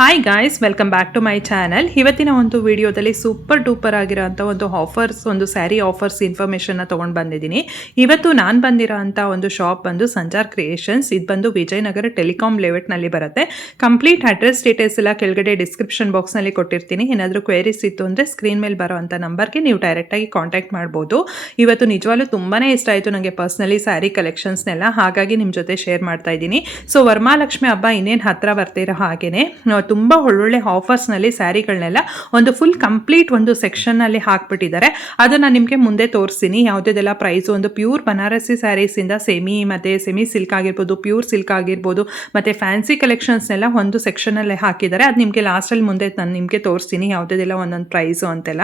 Hi guys, welcome back to my channel. ಇವತ್ತಿನ ಒಂದು ವಿಡಿಯೋದಲ್ಲಿ ಸೂಪರ್ ಡೂಪರ್ ಆಗಿರೋಂಥ ಒಂದು ಆಫರ್ಸ್, ಒಂದು ಸ್ಯಾರಿ ಆಫರ್ಸ್ ಇನ್ಫಾರ್ಮೇಷನ್ನ ತೊಗೊಂಡು ಬಂದಿದ್ದೀನಿ. ಇವತ್ತು ನಾನು ಬಂದಿರೋ ಅಂಥ ಒಂದು ಶಾಪ್ ಬಂದು ಸಂಚಾರ್ ಕ್ರಿಯೇಷನ್ಸ್. ಇದು ಬಂದು ವಿಜಯನಗರ ಟೆಲಿಕಾಂ ಲೇಔಟ್ನಲ್ಲಿ ಬರುತ್ತೆ. ಕಂಪ್ಲೀಟ್ ಅಡ್ರೆಸ್ ಡೀಟೇಲ್ಸ್ ಎಲ್ಲ ಕೆಳಗಡೆ ಡಿಸ್ಕ್ರಿಪ್ಷನ್ ಬಾಕ್ಸ್ನಲ್ಲಿ ಕೊಟ್ಟಿರ್ತೀನಿ. ಏನಾದರೂ ಕ್ವೇರೀಸ್ ಇತ್ತು ಅಂದರೆ ಸ್ಕ್ರೀನ್ ಮೇಲೆ ಬರೋ ಅಂಥ ನಂಬರ್ಗೆ ನೀವು ಡೈರೆಕ್ಟಾಗಿ ಕಾಂಟ್ಯಾಕ್ಟ್ ಮಾಡ್ಬೋದು. ಇವತ್ತು ನಿಜವಾಗ್ಲೂ ತುಂಬಾ ಇಷ್ಟ ಆಯಿತು ನನಗೆ ಪರ್ಸ್ನಲಿ ಸ್ಯಾರಿ ಕಲೆಕ್ಷನ್ಸ್ನೆಲ್ಲ, ಹಾಗಾಗಿ ನಿಮ್ಮ ಜೊತೆ ಶೇರ್ ಮಾಡ್ತಾ ಇದ್ದೀನಿ. ಸೊ ವರಮಹಾಲಕ್ಷ್ಮಿ ಹಬ್ಬ ಇನ್ನೇನು ಹತ್ತಿರ ಬರ್ತಿರೋ ಹಾಗೆಯೇ ತುಂಬ ಒಳ್ಳೊಳ್ಳೆ ಆಫರ್ಸ್ನಲ್ಲಿ ಸ್ಯಾರಿಗಳನ್ನೆಲ್ಲ ಒಂದು ಫುಲ್ ಕಂಪ್ಲೀಟ್ ಒಂದು ಸೆಕ್ಷನ್ನಲ್ಲಿ ಹಾಕ್ಬಿಟ್ಟಿದ್ದಾರೆ. ಅದನ್ನು ನಿಮಗೆ ಮುಂದೆ ತೋರಿಸ್ತೀನಿ. ಯಾವುದೆಲ್ಲ ಪ್ರೈಸು, ಒಂದು ಪ್ಯೂರ್ ಬನಾರಸಿ ಸ್ಯಾರೀಸಿಂದ ಸೆಮಿ ಸಿಲ್ಕ್ ಆಗಿರ್ಬೋದು, ಪ್ಯೂರ್ ಸಿಲ್ಕ್ ಆಗಿರ್ಬೋದು, ಮತ್ತು ಫ್ಯಾನ್ಸಿ ಕಲೆಕ್ಷನ್ಸ್ನೆಲ್ಲ ಒಂದು ಸೆಕ್ಷನಲ್ಲಿ ಹಾಕಿದ್ದಾರೆ. ಅದು ನಿಮಗೆ ಲಾಸ್ಟಲ್ಲಿ ಮುಂದೆ ನಾನು ನಿಮಗೆ ತೋರಿಸ್ತೀನಿ ಯಾವುದೆಲ್ಲ ಒಂದೊಂದು ಪ್ರೈಸು ಅಂತೆಲ್ಲ.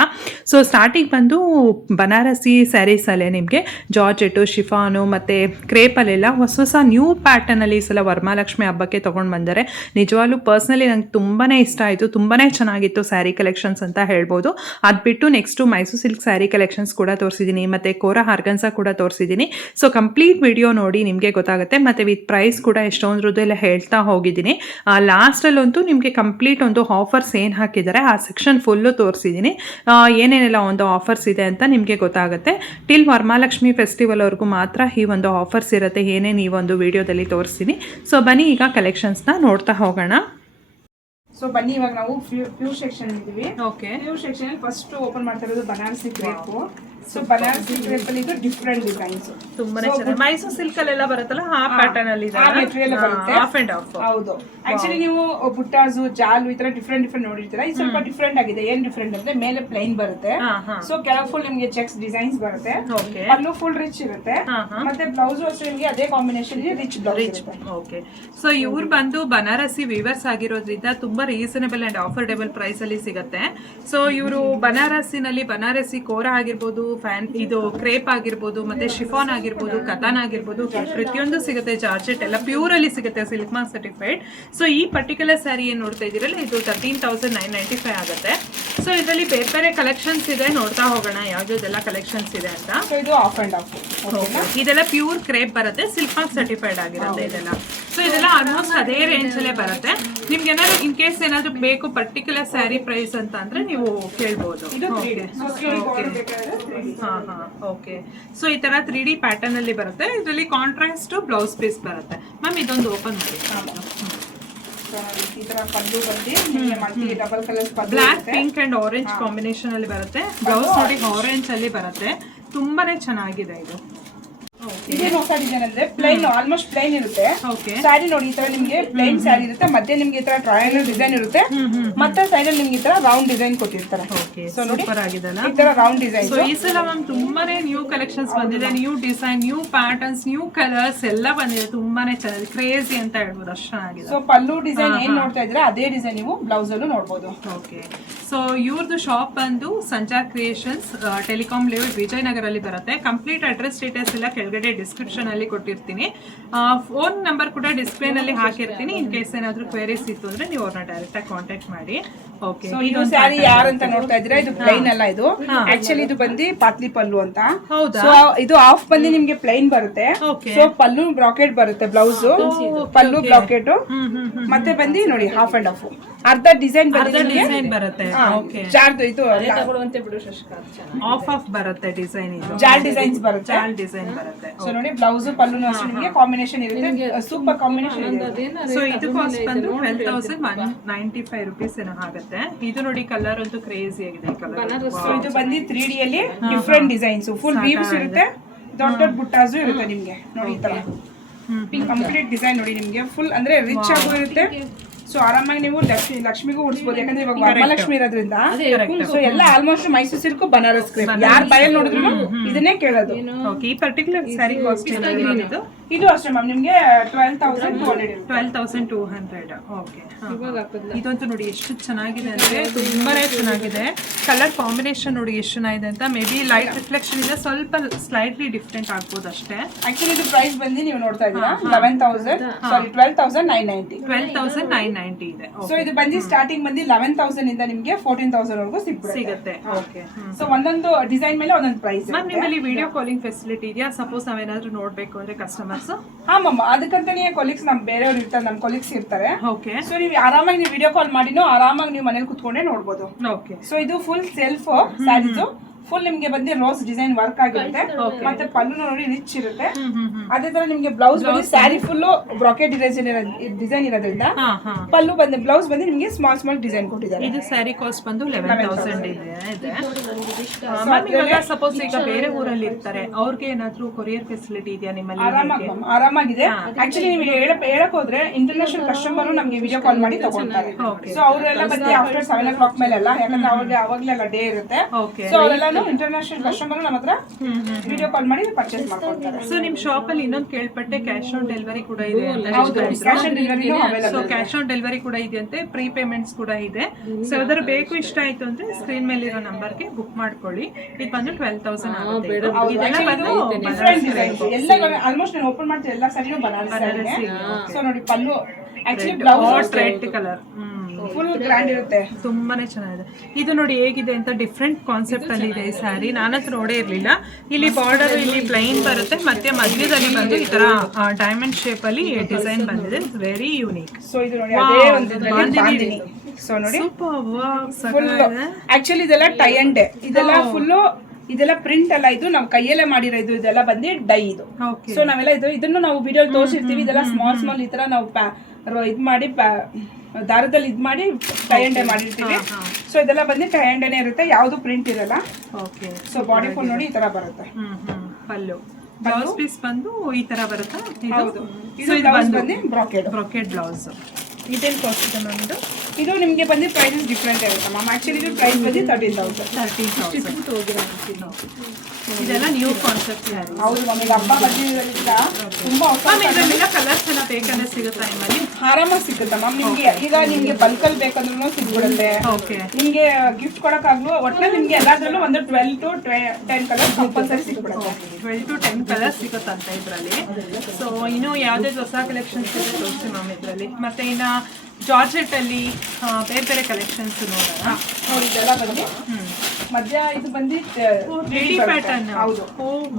ಸೊ ಸ್ಟಾರ್ಟಿಂಗ್ ಬಂದು ಬನಾರಸಿ ಸ್ಯಾರೀಸಲ್ಲೇ ನಿಮಗೆ ಜಾರ್ಜೆಟು, ಶಿಫಾನು ಮತ್ತು ಕ್ರೇಪಲ್ಲೆಲ್ಲ ಹೊಸ ನ್ಯೂ ಪ್ಯಾಟರ್ನಲ್ಲಿ ಈ ಸಲ ವರಮಹಾಲಕ್ಷ್ಮಿ ಹಬ್ಬಕ್ಕೆ ತೊಗೊಂಡು ಬಂದರೆ ನಿಜವಾಗ್ಲೂ ಪರ್ಸ್ನಲಿ ನಂಗೆ ತುಂಬಾ ಇಷ್ಟ ಆಯಿತು. ತುಂಬಾ ಚೆನ್ನಾಗಿತ್ತು ಸ್ಯಾರಿ ಕಲೆಕ್ಷನ್ಸ್ ಅಂತ ಹೇಳ್ಬೋದು. ಅದು ಬಿಟ್ಟು next Mysuru silk sari collections ಕೂಡ ತೋರಿಸಿದ್ದೀನಿ, ಮತ್ತು ಕೋರಾ ಹಾರ್ಗನ್ಸಾ ಕೂಡ ತೋರಿಸಿದ್ದೀನಿ. ಸೊ ಕಂಪ್ಲೀಟ್ ವಿಡಿಯೋ ನೋಡಿ ನಿಮಗೆ ಗೊತ್ತಾಗುತ್ತೆ. ಮತ್ತು ವಿತ್ ಪ್ರೈಸ್ ಕೂಡ ಎಷ್ಟೊಂದ್ರದ್ದು ಎಲ್ಲ ಹೇಳ್ತಾ ಹೋಗಿದ್ದೀನಿ. ಲಾಸ್ಟಲ್ಲಂತೂ ನಿಮಗೆ ಕಂಪ್ಲೀಟ್ ಒಂದು ಆಫರ್ಸ್ ಏನು ಹಾಕಿದ್ದಾರೆ ಆ ಸೆಕ್ಷನ್ ಫುಲ್ಲು ತೋರಿಸಿದ್ದೀನಿ. ಏನೇನೆಲ್ಲ ಒಂದು ಆಫರ್ಸ್ ಇದೆ ಅಂತ ನಿಮಗೆ ಗೊತ್ತಾಗುತ್ತೆ. ಟಿಲ್ ವರಮಹಾಲಕ್ಷ್ಮಿ ಫೆಸ್ಟಿವಲ್ವರೆಗೂ ಮಾತ್ರ ಈ ಒಂದು ಆಫರ್ಸ್ ಇರುತ್ತೆ. ಏನೇನು ಈ ಒಂದು ವಿಡಿಯೋದಲ್ಲಿ ತೋರಿಸ್ತೀನಿ. ಸೊ ಬನ್ನಿ ಈಗ ಕಲೆಕ್ಷನ್ಸ್ನ ನೋಡ್ತಾ ಹೋಗೋಣ. ಸೊ ಬನ್ನಿ, ಇವಾಗ ನಾವು ಪ್ಯೂರ್ ಸೆಕ್ಷನ್ ಇದ್ದೀವಿ. Okay, pure section first open ಮಾಡ್ತಾ ಇರೋದು Banarasi crepe. So Banarasi crepe ಅಲ್ಲಿ ಇದು ಡಿಫ್ರೆಂಟ್ ಡಿಸೈನ್ಸ್ ತುಂಬಾನೇ ಚೆನ್ನಾಗಿ ಮೈಸೂರು ಸಿಲ್ಕ್ ಅಲ್ಲೆಲ್ಲ ಬರುತ್ತಲ್ಲ ಆ ಪ್ಯಾಟರ್ನ್ ಅಲ್ಲಿ ಇದೆ, ಮೆಟೀರಿಯಲ್ ಬರುತ್ತೆ. Of and of. ಹೌದು, ಆಕ್ಚುಲಿ ನೀವು ಬುಟ್ಟಾಸು, ಜಾಲು ಈ ತರ ಡಿಫ್ರೆಂಟ್ ನೋಡಿರ್ತೀರಾ. ಇದು ಸ್ವಲ್ಪ ಡಿಫ್ರೆಂಟ್ ಆಗಿದೆ. ಏನ್ ಡಿಫ್ರೆಂಟ್ ಅಂದ್ರೆ ಮೇಲೆ ಪ್ಲೈನ್ ಬರುತ್ತೆ. ಸೊ ಕೆಳಗೆ ಫುಲ್ ನಿಮಗೆ ಚೆಕ್ಸ್ ಡಿಸೈನ್ಸ್ ಬರುತ್ತೆ. ಅಲ್ಲೂ ಫುಲ್ ರಿಚ್ ಇರುತ್ತೆ. ಮತ್ತೆ ಬ್ಲೌಸ್ ಅಷ್ಟೇ ನಿಮಗೆ ಅದೇ combination rich blouse. Okay, so ಇವ್ರು ಬಂದು ಬನಾರಸಿ ವೀವರ್ಸ್ ಆಗಿರೋದ್ರಿಂದ ತುಂಬಾ ರೀಸನಬಲ್ ಅಂಡ್ ಆಫರ್ಡೇಬಲ್ ಪ್ರೈಸ್ ಅಲ್ಲಿ ಸಿಗುತ್ತೆ. ಸೊ ಇವರು ಬನಾರಸಿ ಕೋರಾ ಆಗಿರ್ಬೋದು, ಇದು ಕ್ರೇಪ್ ಆಗಿರ್ಬೋದು, ಮತ್ತೆ ಶಿಫಾನ್ ಆಗಿರ್ಬೋದು, ಕತಾನ್ ಆಗಿರ್ಬೋದು, ಪ್ರತಿಯೊಂದು ಸಿಗುತ್ತೆ. ಜಾರ್ಜೆಟ್ ಎಲ್ಲ ಪ್ಯೂರ್ ಅಲ್ಲಿ ಸಿಗುತ್ತೆ, ಸಿಲ್ಕ್ ಮಾರ್ಕ್ ಸರ್ಟಿಫೈಡ್. ಸೊ ಈ ಪರ್ಟಿಕ್ಯುಲರ್ ಸ್ಯಾರಿ ಏನ್ ನೋಡ್ತಾ ಇದೀರಲ್ಲ, ಇದು 13,995 ಆಗುತ್ತೆ. ಸೊ ಇದರಲ್ಲಿ ಬೇರೆ ಬೇರೆ ಕಲೆಕ್ಷನ್ಸ್ ಇದೆ, ನೋಡ್ತಾ ಹೋಗೋಣ ಯಾವ್ದೆಲ್ಲ ಕಲೆಕ್ಷನ್ಸ್ ಇದೆ ಅಂತ. ಇದು ಆಫ್ ಅಂಡ್ ಆಫ್. ಇದೆಲ್ಲ ಪ್ಯೂರ್ ಕ್ರೇಪ್ ಬರುತ್ತೆ, ಸಿಲ್ಕ್ ಮಾರ್ಕ್ ಸರ್ಟಿಫೈಡ್ ಆಗಿರುತ್ತೆ ಇದೆಲ್ಲ. ಸೊ ಇದೆಲ್ಲ ಆಲ್ಮೋಸ್ಟ್ ಅದೇ ರೇಂಜ್ ಅಲ್ಲೇ ಬರುತ್ತೆ. ನಿಮ್ಗೆ ಏನಾದ್ರು ಇನ್ ಕೇಸ್ ಏನಾದ್ರು ಬೇಕು ಪರ್ಟಿಕ್ಯುಲರ್ ಸ್ಯಾರಿ ಪ್ರೈಸ್ ಅಂತ ಅಂದ್ರೆ ನೀವು ಕೇಳ್ಬೋದು. ಓಕೆ, ಸೊ ಈ ತರ 3D ಪ್ಯಾಟರ್ನ್ ಅಲ್ಲಿ ಬರುತ್ತೆ. ಇದರಲ್ಲಿ ಕಾಂಟ್ರಾಸ್ಟ್ ಬ್ಲೌಸ್ ಪೀಸ್ ಬರುತ್ತೆ. ಮ್ಯಾಮ್ ಇದೊಂದು ಓಪನ್ ಮಾಡಿ. Black, pink and orange combination ಅಲ್ಲಿ ಬರುತ್ತೆ. ಬ್ಲೌಸ್ ನೋಡಿ ಆರೆಂಜ್ ಅಲ್ಲಿ ಬರುತ್ತೆ. ತುಂಬಾನೇ ಚೆನ್ನಾಗಿದೆ ಇದು. ಇದೇನು ಹೊಸ ಡಿಸೈನ್ ಅಂದ್ರೆ ಪ್ಲೈನ್, ಆಲ್ಮೋಸ್ಟ್ ಪ್ಲೈನ್ ಇರುತ್ತೆ. ಸ್ಯಾರಿ ನೋಡಿ ಈ ತರ ನಿಮ್ಗೆ ಪ್ಲೈನ್ ಸ್ಯಾರಿ ಇರುತ್ತೆ. ಮಧ್ಯೆ ನಿಮ್ಗೆ ಈ ತರ ಟ್ರಯಾಂಗಲ್ ಡಿಸೈನ್ ಇರುತ್ತೆ. ಮತ್ತೆ ಸೈಡ್ ಅಲ್ಲಿ ನಿಮ್ಗೆ ಈ ತರ ರೌಂಡ್ ಡಿಸೈನ್ ಕೊಟ್ಟಿರ್ತಾರೆ. ಸೊ ನೋಡಿ ಈ ತರ ರೌಂಡ್ ಡಿಸೈನ್. ಸೊ ಈ ಸಲ ಮ್ಯಾಮ್ ತುಂಬಾನೇ ನ್ಯೂ ಕಲೆಕ್ಷನ್ಸ್ ಬಂದಿದೆ. New design, new patterns, new colours ಎಲ್ಲ ಬಂದಿದೆ. ತುಂಬಾನೇ ಚೆನ್ನಾಗಿದೆ, ಕ್ರೇಜಿ ಅಂತ ಹೇಳ್ಬೋದು, ಅಷ್ಟು ಚೆನ್ನಾಗಿದೆ. ಸೊ ಪಲ್ಲು ಡಿಸೈನ್ ಏನ್ ನೋಡ್ತಾ ಇದ್ರೆ ಅದೇ ಡಿಸೈನ್ ನೀವು ಬ್ಲೌಸ್ ಅಲ್ಲೂ ನೋಡಬಹುದು. ಓಕೆ, ಸೊ ಇವ್ರದ್ದು ಶಾಪ್ ಬಂದು Sanchar creations, telecom layout, Vijayanagara ಅಲ್ಲಿ ಬರುತ್ತೆ. ಕಂಪ್ಲೀಟ್ ಅಡ್ರೆಸ್ ಡೀಟೇಲ್ಸ್ ಎಲ್ಲ ಕೆಳಗಡೆ ಡಿಸ್ಕ್ರಿಪ್ಷನ್ ಅಲ್ಲಿ ಕೊಟ್ಟಿರ್ತೀನಿ. ಫೋನ್ ನಂಬರ್ ಕೂಡ ಡಿಸ್ಪ್ಲೇ ನಲ್ಲಿ ಹಾಕಿರ್ತೀನಿ. ಇನ್ ಕೇಸ್ ಏನಾದ್ರು ಕ್ವೇರೀಸ್ ಇತ್ತು ಅಂದ್ರೆ ನೀವು ಅವ್ರನ್ನ ಡೈರೆಕ್ಟ್ ಆಗಿ ಕಾಂಟ್ಯಾಕ್ಟ್ ಮಾಡಿ. ಓಕೆ, ಇದು ಸ್ಯಾರಿ ಯಾರಂತ ನೋಡ್ತಾ ಇದ್ರೆ ಇದು ಪ್ಲೈನ್ ಅಲ್ಲ, ಇದು ಆಕ್ಚುಲಿ ಇದು ಬಂದು ಪಾತ್ಲಿ ಪಲ್ಲು ಅಂತ. ಸೊ ಇದು ಆಫ್ ಬಂದು ನಿಮ್ಗೆ ಪ್ಲೈನ್ ಬರುತ್ತೆ. ಸೊ ಪಲ್ಲು ಬ್ರಾಕೆಟ್ ಬರುತ್ತೆ, ಬ್ಲೌಸ್ ಪಲ್ಲು ಬ್ರಾಕೆಟ್, ಮತ್ತೆ ಬಂದು ನೋಡಿ ಹಾಫ್ ಅಂಡ್ ಹಾಫ್ ಅರ್ಧ ಡಿಸೈನ್ ಬರುತ್ತೆ. ಇದು ಆಫ್ ಬರುತ್ತೆ ಡಿಸೈನ್. ಇದು ಜಾಲ್ ಡಿಸೈನ್ಸ್ ಬರುತ್ತೆ. ಜಾಲ್ ಡಿಸೈನ್ ಬರುತ್ತೆ. ಸೊ ನೋಡಿ ಬ್ಲೌಸ್ ಪಲ್ಲು ನಿಮಗೆ ಕಾಂಬಿನೇಷನ್ ಇರುತ್ತೆ. ಸೂಪರ್ ಕಾಂಬಿನೇಷನ್ ಇದೆ. ಸೊ ಇದು ಕಾಸ್ಟ್ ಬಂದು 12,195 ರೂಪೀಸ್ ಏನೋ ಆಗುತ್ತೆ. ಇದು ನೋಡಿ ಕಲರ್ ಅಂತೂ ಕ್ರೇಜಿ ಆಗಿದೆ ಕಲರ್. ಇದು ಬಂದು 3D ಅಲ್ಲಿ ಡಿಫ್ರೆಂಟ್ ಡಿಸೈನ್ಸ್, ಫುಲ್ ವೀವ್ಸ್ ಇರುತ್ತೆ, ದೊಡ್ಡ ದೊಡ್ಡ ಬುಟ್ಟಾಸು ಇರುತ್ತೆ ನಿಮ್ಗೆ. ನೋಡಿ ಈ ತರ ಕಂಪ್ಲೀಟ್ ಡಿಸೈನ್ ನೋಡಿ ನಿಮ್ಗೆ ಫುಲ್ ಅಂದ್ರೆ ರಿಚ್ ಆಗು ಇರುತ್ತೆ. ಸೊ ಆರಾಮಾಗಿ ನೀವು ಲಕ್ಷ್ಮಿಗೂ ಉಡಿಸಬಹುದು. ಯಾಕಂದ್ರೆ ಇವಾಗ ವರಮಹಾಲಕ್ಷ್ಮಿ ಇರೋದ್ರಿಂದ ಸೊ ಎಲ್ಲ almost Mysuru silk, Banaras crepe, ಯಾರ ಬಾಯಲ್ಲಿ ನೋಡಿದ್ರು ಇದನ್ನೇ ಕೇಳೋದು. ಈ ಪರ್ಟಿಕ್ಯುಲರ್ ಸ್ಯಾರಿ ಕಾಸ್ಟ್ ಇದು ಅಷ್ಟೇ ಮ್ಯಾಮ್ ನಿಮ್ಗೆ 12,200. ಓಕೆ, ಇದಂತೂ ನೋಡಿ ಎಷ್ಟು ಚೆನ್ನಾಗಿದೆ ಅಂದ್ರೆ ತುಂಬಾನೇ ಚೆನ್ನಾಗಿದೆ. ಕಲರ್ ಕಾಂಬಿನೇಷನ್ ನೋಡಿ ಎಷ್ಟು ಚೆನ್ನಾಗಿದೆ ಅಂತ. ಮೇ ಬಿ ಲೈಟ್ ರಿಫ್ಲೆಕ್ಷನ್ ಇದೆ, ಸ್ವಲ್ಪ ಸ್ಲೈಟ್ಲಿ ಡಿಫ್ರೆಂಟ್ ಆಗ್ಬೋದು ಅಷ್ಟೇ. ಆಕ್ಚುಲಿ ಇದು ಪ್ರೈಸ್ ಬಂದು ನೀವು ನೋಡ್ತಾ ಇದ್ದೀರಾ 12,990. 590 ಇದೆ. ಸೊ ಇದು ಬಂದು ಸ್ಟಾರ್ಟಿಂಗ್ ಬಂದು 11,000 ಇಂದ ನಿಮ್ಗೆ 14,000 ವರೆಗೂ ಸಿಗುತ್ತೆ. ಓಕೆ. ಸೊ ಒಂದೊಂದು ಡಿಸೈನ್ ಮೇಲೆ ಒಂದೊಂದು ಪ್ರೈಸ್. ಮ್ಯಾಮ್ ನಿಮ್ಮಲ್ಲಿ ವಿಡಿಯೋ ಕಾಲಿಂಗ್ ಫೆಸಿಲಿಟಿ ಇದೆಯಾ? ಸಪೋಸ್ ನಾವೇನಾದ್ರೂ ನೋಡ್ಬೇಕು ಅಂದ್ರೆ ಕಸ್ಟಮರ್ಸ್? ಹಾ ಮ್ಯಾಮ್, ಅದಕ್ಕಂತಾನೆ ಕೊಲೀಗ್ಸ್ ನಮ್ ಬೇರೆಯವ್ರು ಇರ್ತಾರೆ, ನಮ್ ಕೊಲೀಗ್ಸ್ ಇರ್ತಾರೆ. ಓಕೆ. ಸೊ ನೀವು ಆರಾಮಾಗಿ ನೀವು ವಿಡಿಯೋ ಕಾಲ್ ಮಾಡಿನೂ ಆರಾಮಾಗಿ ನೀವು ಮನೇಲಿ ಕುತ್ಕೊಂಡೇ ನೋಡ್ಬೋದು. ಓಕೆ. ಸೊ ಇದು ಫುಲ್ ಸೆಲ್ಫ್ ಸ್ಯಾರೀಸ್, ಫುಲ್ ನಿಮ್ಗೆ ಬಂದು ರೋಸ್ ಡಿಸೈನ್ ವರ್ಕ್ ಆಗಿರುತ್ತೆ. ಮತ್ತೆ ಪಲ್ಲು ನೋಡಿ ರಿಚ್ ಇರುತ್ತೆ. ಅದೇ ತರ ನಿಮ್ಗೆ ಬ್ಲೌಸ್ ಬಂದು ಸ್ಯಾರಿ ಫುಲ್ ಬ್ರಾಕೆಟ್ ಡಿಸೈನ್ ಇರೋದ್ರಿಂದ ಪಲ್ಲು ಬಂದು ಬ್ಲೌಸ್ ಬಂದು ನಿಮ್ಗೆ ಸ್ಮಾಲ್ ಸ್ಮಾಲ್ ಡಿಸೈನ್ ಕೊಟ್ಟಿದ್ದಾರೆ. ಇದು ಸ್ಯಾರಿ ಕಾಸ್ಟ್ ಬಂದು 11,000 ಇದೆ. ಸಪೋಸ್ ಈಗ ಬೇರೆ ಊರಲ್ಲಿ ಇರ್ತಾರೆ, ಅವ್ರಿಗೆ ಏನಾದ್ರೂ ಕೊರಿಯರ್ ಫೆಸಿಲಿಟಿ ಇದೆಯಾ ನಿಮ್ಮಲ್ಲಿ? ಆರಾಮಾಗಿದೆ. ಆಕ್ಚುಲಿ ನೀವು ಹೇಳಕ್ ಹೋದ್ರೆ ಇಂಟರ್ನ್ಯಾಷನಲ್ ಕಸ್ಟಮರ್ ನಮ್ಗೆ ವಿಡಿಯೋ ಕಾಲ್ ಮಾಡಿ ತಗೊಳ್ತಾರೆ. ಸೊ ಅವರೆಲ್ಲ ಬಂದು ಆಫ್ಟರ್ 7 o'clock ಮೇಲೆಲ್ಲ, ಯಾಕಂದ್ರೆ ಅವ್ರಿಗೆ ಅವಾಗ್ಲೆಲ್ಲ ಡೇ ಇರುತ್ತೆ. ಸೊ ಅವರೆಲ್ಲ ಇಂಟರ್ನ್ಯಾಷನಲ್ ಕಸ್ಟಮರ್ ನಮ್ಮ ಹತ್ರ ವಿಡಿಯೋ ಕಾಲ್ ಮಾಡಿ ಪರ್ಚೇಸ್ ಮಾಡ್ಕೊಳ್ತಾರೆ. ಸೊ ನಿಮ್ ಶಾಪ್ ಅಲ್ಲಿ ಇನ್ನೊಂದು ಕೇಳ್ಪಟ್ಟೆ ಕ್ಯಾಶ್ ಆನ್ ಡೆಲಿವರಿ ಕೂಡ ಇದೆ. Cash on delivery so cash on delivery ಕೂಡ ಇದೆಯಂತೆ, ಪ್ರೀ ಪೇಮೆಂಟ್ಸ್ ಕೂಡ ಇದೆ. ಸೊ ಯಾವ್ದಾದ್ರು ಬೇಕು ಇಷ್ಟ ಆಯ್ತು ಅಂದ್ರೆ ಸ್ಕ್ರೀನ್ ಮೇಲೆ ಇರೋ ನಂಬರ್ಗೆ ಬುಕ್ ಮಾಡ್ಕೊಳ್ಳಿ. ಇದು ಬಂದು 12,000 ಆಗುತ್ತೆ. ಇದೆಲ್ಲ ಬಂದು ಎಲ್ಲ ಆಲ್ಮೋಸ್ಟ್ ನಾನು ಓಪನ್ ಮಾಡ್ತೀನಿ, ಎಲ್ಲ ಸರಿನೂ ಬನಾರಸಿ. ಸೊ ನೋಡಿ ಪಲ್ಲು actually blouse red colour full grand ಇರುತ್ತೆ, ತುಂಬಾನೇ ಚೆನ್ನಾಗಿದೆ. ಇದು ನೋಡಿ ಹೇಗಿದೆ ಅಂತ ಡಿಫ್ರೆಂಟ್ ಕಾನ್ಸೆಪ್ಟ್ ಅಲ್ಲಿ ಇದೆ ಈ ಸ್ಯಾರಿ. ನಾನಂತೂ ನೋಡೇ ಇರ್ಲಿಲ್ಲ. ಇಲ್ಲಿ ಬಾರ್ಡರ್ ಇಲ್ಲಿ ಪ್ಲೈನ್ ಬರುತ್ತೆ, ಮತ್ತೆ ಮಧ್ಯದಲ್ಲಿ ಬಂದು ಈ ತರ ಡೈಮಂಡ್ ಶೇಪ್ ಅಲ್ಲಿ ಡಿಸೈನ್ ಬಂದಿದೆ. Very unique. ಸೊ ಇದು ನೋಡಿ ಅದೇ ಒಂದು ಬಾಂದಿನಿ. ಸೊ ನೋಡಿ ಫುಲ್ ಆಕ್ಚುಲಿ ಇದೆಲ್ಲ ಟೈ ಅಂಡ್ ಡೈ, ಇದೆಲ್ಲ ಫುಲ್ಲು ಇದೆಲ್ಲ ಪ್ರಿಂಟ್ ಅಲ್ಲ, ಇದು ನಾವು ಕೈಯಲ್ಲೇ ಮಾಡಿರೋ ಇದು. ಇದೆಲ್ಲ ಬಂದು ಡೈ ಇದು. ಸೊ ನಾವೆಲ್ಲ ಇದನ್ನು ನಾವು ವಿಡಿಯೋ ತೋರಿಸಿರ್ತೀವಿ. ಇದೆಲ್ಲ ಸ್ಮಾಲ್ ಸ್ಮಾಲ್ ಈ ತರ ನಾವು ಇದ್ ಮಾಡಿ ದಾರದಲ್ಲಿ ಇದ್ ಮಾಡಿ ಟೈ ಅಂಡ್ ಡೈ ಮಾಡಿರ್ತೀವಿ. ಸೊ ಇದೆಲ್ಲ ಬಂದು ಟೈ ಅಂಡ್ ಡೈನೇ ಇರುತ್ತೆ, ಯಾವ್ದು ಪ್ರಿಂಟ್ ಇರಲ್ಲ. ಸೊ ಬಾಡಿ ಫುಲ್ ನೋಡಿ ಈ ತರ ಬರುತ್ತೆ. ಪಲ್ಲು ಬ್ಲೌಸ್ ಪೀಸ್ ಬಂದು ಈ ತರ ಬರುತ್ತಾ? ಹೌದು. ಇದು ಬ್ಲೌಸ್ ಬಂದು ಬ್ರಾಕೆಟ್ ಬ್ಲೌಸ್. ಇದೇನು ಕಾಸ್ಟ್ ಇದೆ ಮ್ಯಾಮ್? ಇದು ನಿಮಗೆ ಬಂದು ಪ್ರೈಸಸ್ ಡಿಫ್ರೆಂಟ್ ಇರುತ್ತೆ ಮ್ಯಾಮ್. ಆಕ್ಚುಲಿ ಇದು ಪ್ರೈಸ್ ಬಂದು 13,000. ಇದೆಲ್ಲ ನ್ಯೂ ಕಾನ್ಸೆಪ್ಟ್. ಹೌದು ಮ್ಯಾಮ್, ಈಗ ಹಬ್ಬ ಬಂದಿರೋದ್ರಿಂದ ತುಂಬಾ ಕಲರ್ಸ್ ಎಲ್ಲ ಬೇಕಂದ್ರೆ ಸಿಗುತ್ತಾ ನಿಮ್ಮಲ್ಲಿ? ಆರಾಮಾಗಿ ಸಿಗುತ್ತೆ ಮ್ಯಾಮ್. ನಿಮ್ಗೆ ಈಗ ನಿಮ್ಗೆ ಬಲ್ಕಲ್ಲಿ ಬೇಕಂದ್ರೂ ಸಿಗ್ಬಿಡುತ್ತೆ. ನಿಮ್ಗೆ ಗಿಫ್ಟ್ ಕೊಡಕ್ಕಾಗ್ಲೂ ಒಟ್ಟಿನಲ್ಲಿ ನಿಮ್ಗೆ ಎಲ್ಲಾದ್ರಲ್ಲೂ ಒಂದು 12 to 10 ಕಲರ್ ಕಂಪಲ್ಸರಿ ಸಿಗ್ಬಿಡುತ್ತೆ. 12 to 10 ಕಲರ್ಸ್ ಸಿಗುತ್ತಂತ ಇದರಲ್ಲಿ. ಸೊ ಇನ್ನು ಯಾವುದೇ ಹೊಸ ಕಲೆಕ್ಷನ್ಸ್ ಇದೆ ತೋರಿಸಿ ಮ್ಯಾಮ್ ಇದರಲ್ಲಿ. ಮತ್ತೆ ಇನ್ನು ಜಾರ್ಜೆಟ್ ಅಲ್ಲಿ ಬೇರೆ ಬೇರೆ ಕಲೆಕ್ಷನ್ಸ್ ನೋಡೋಣ. ನೋಡಿ ಇದೆಲ್ಲ ಬಂದು ಮಧ್ಯ ಇದು ಬಂದು ಪ್ಯಾಟರ್ನ್. ಹೌದು.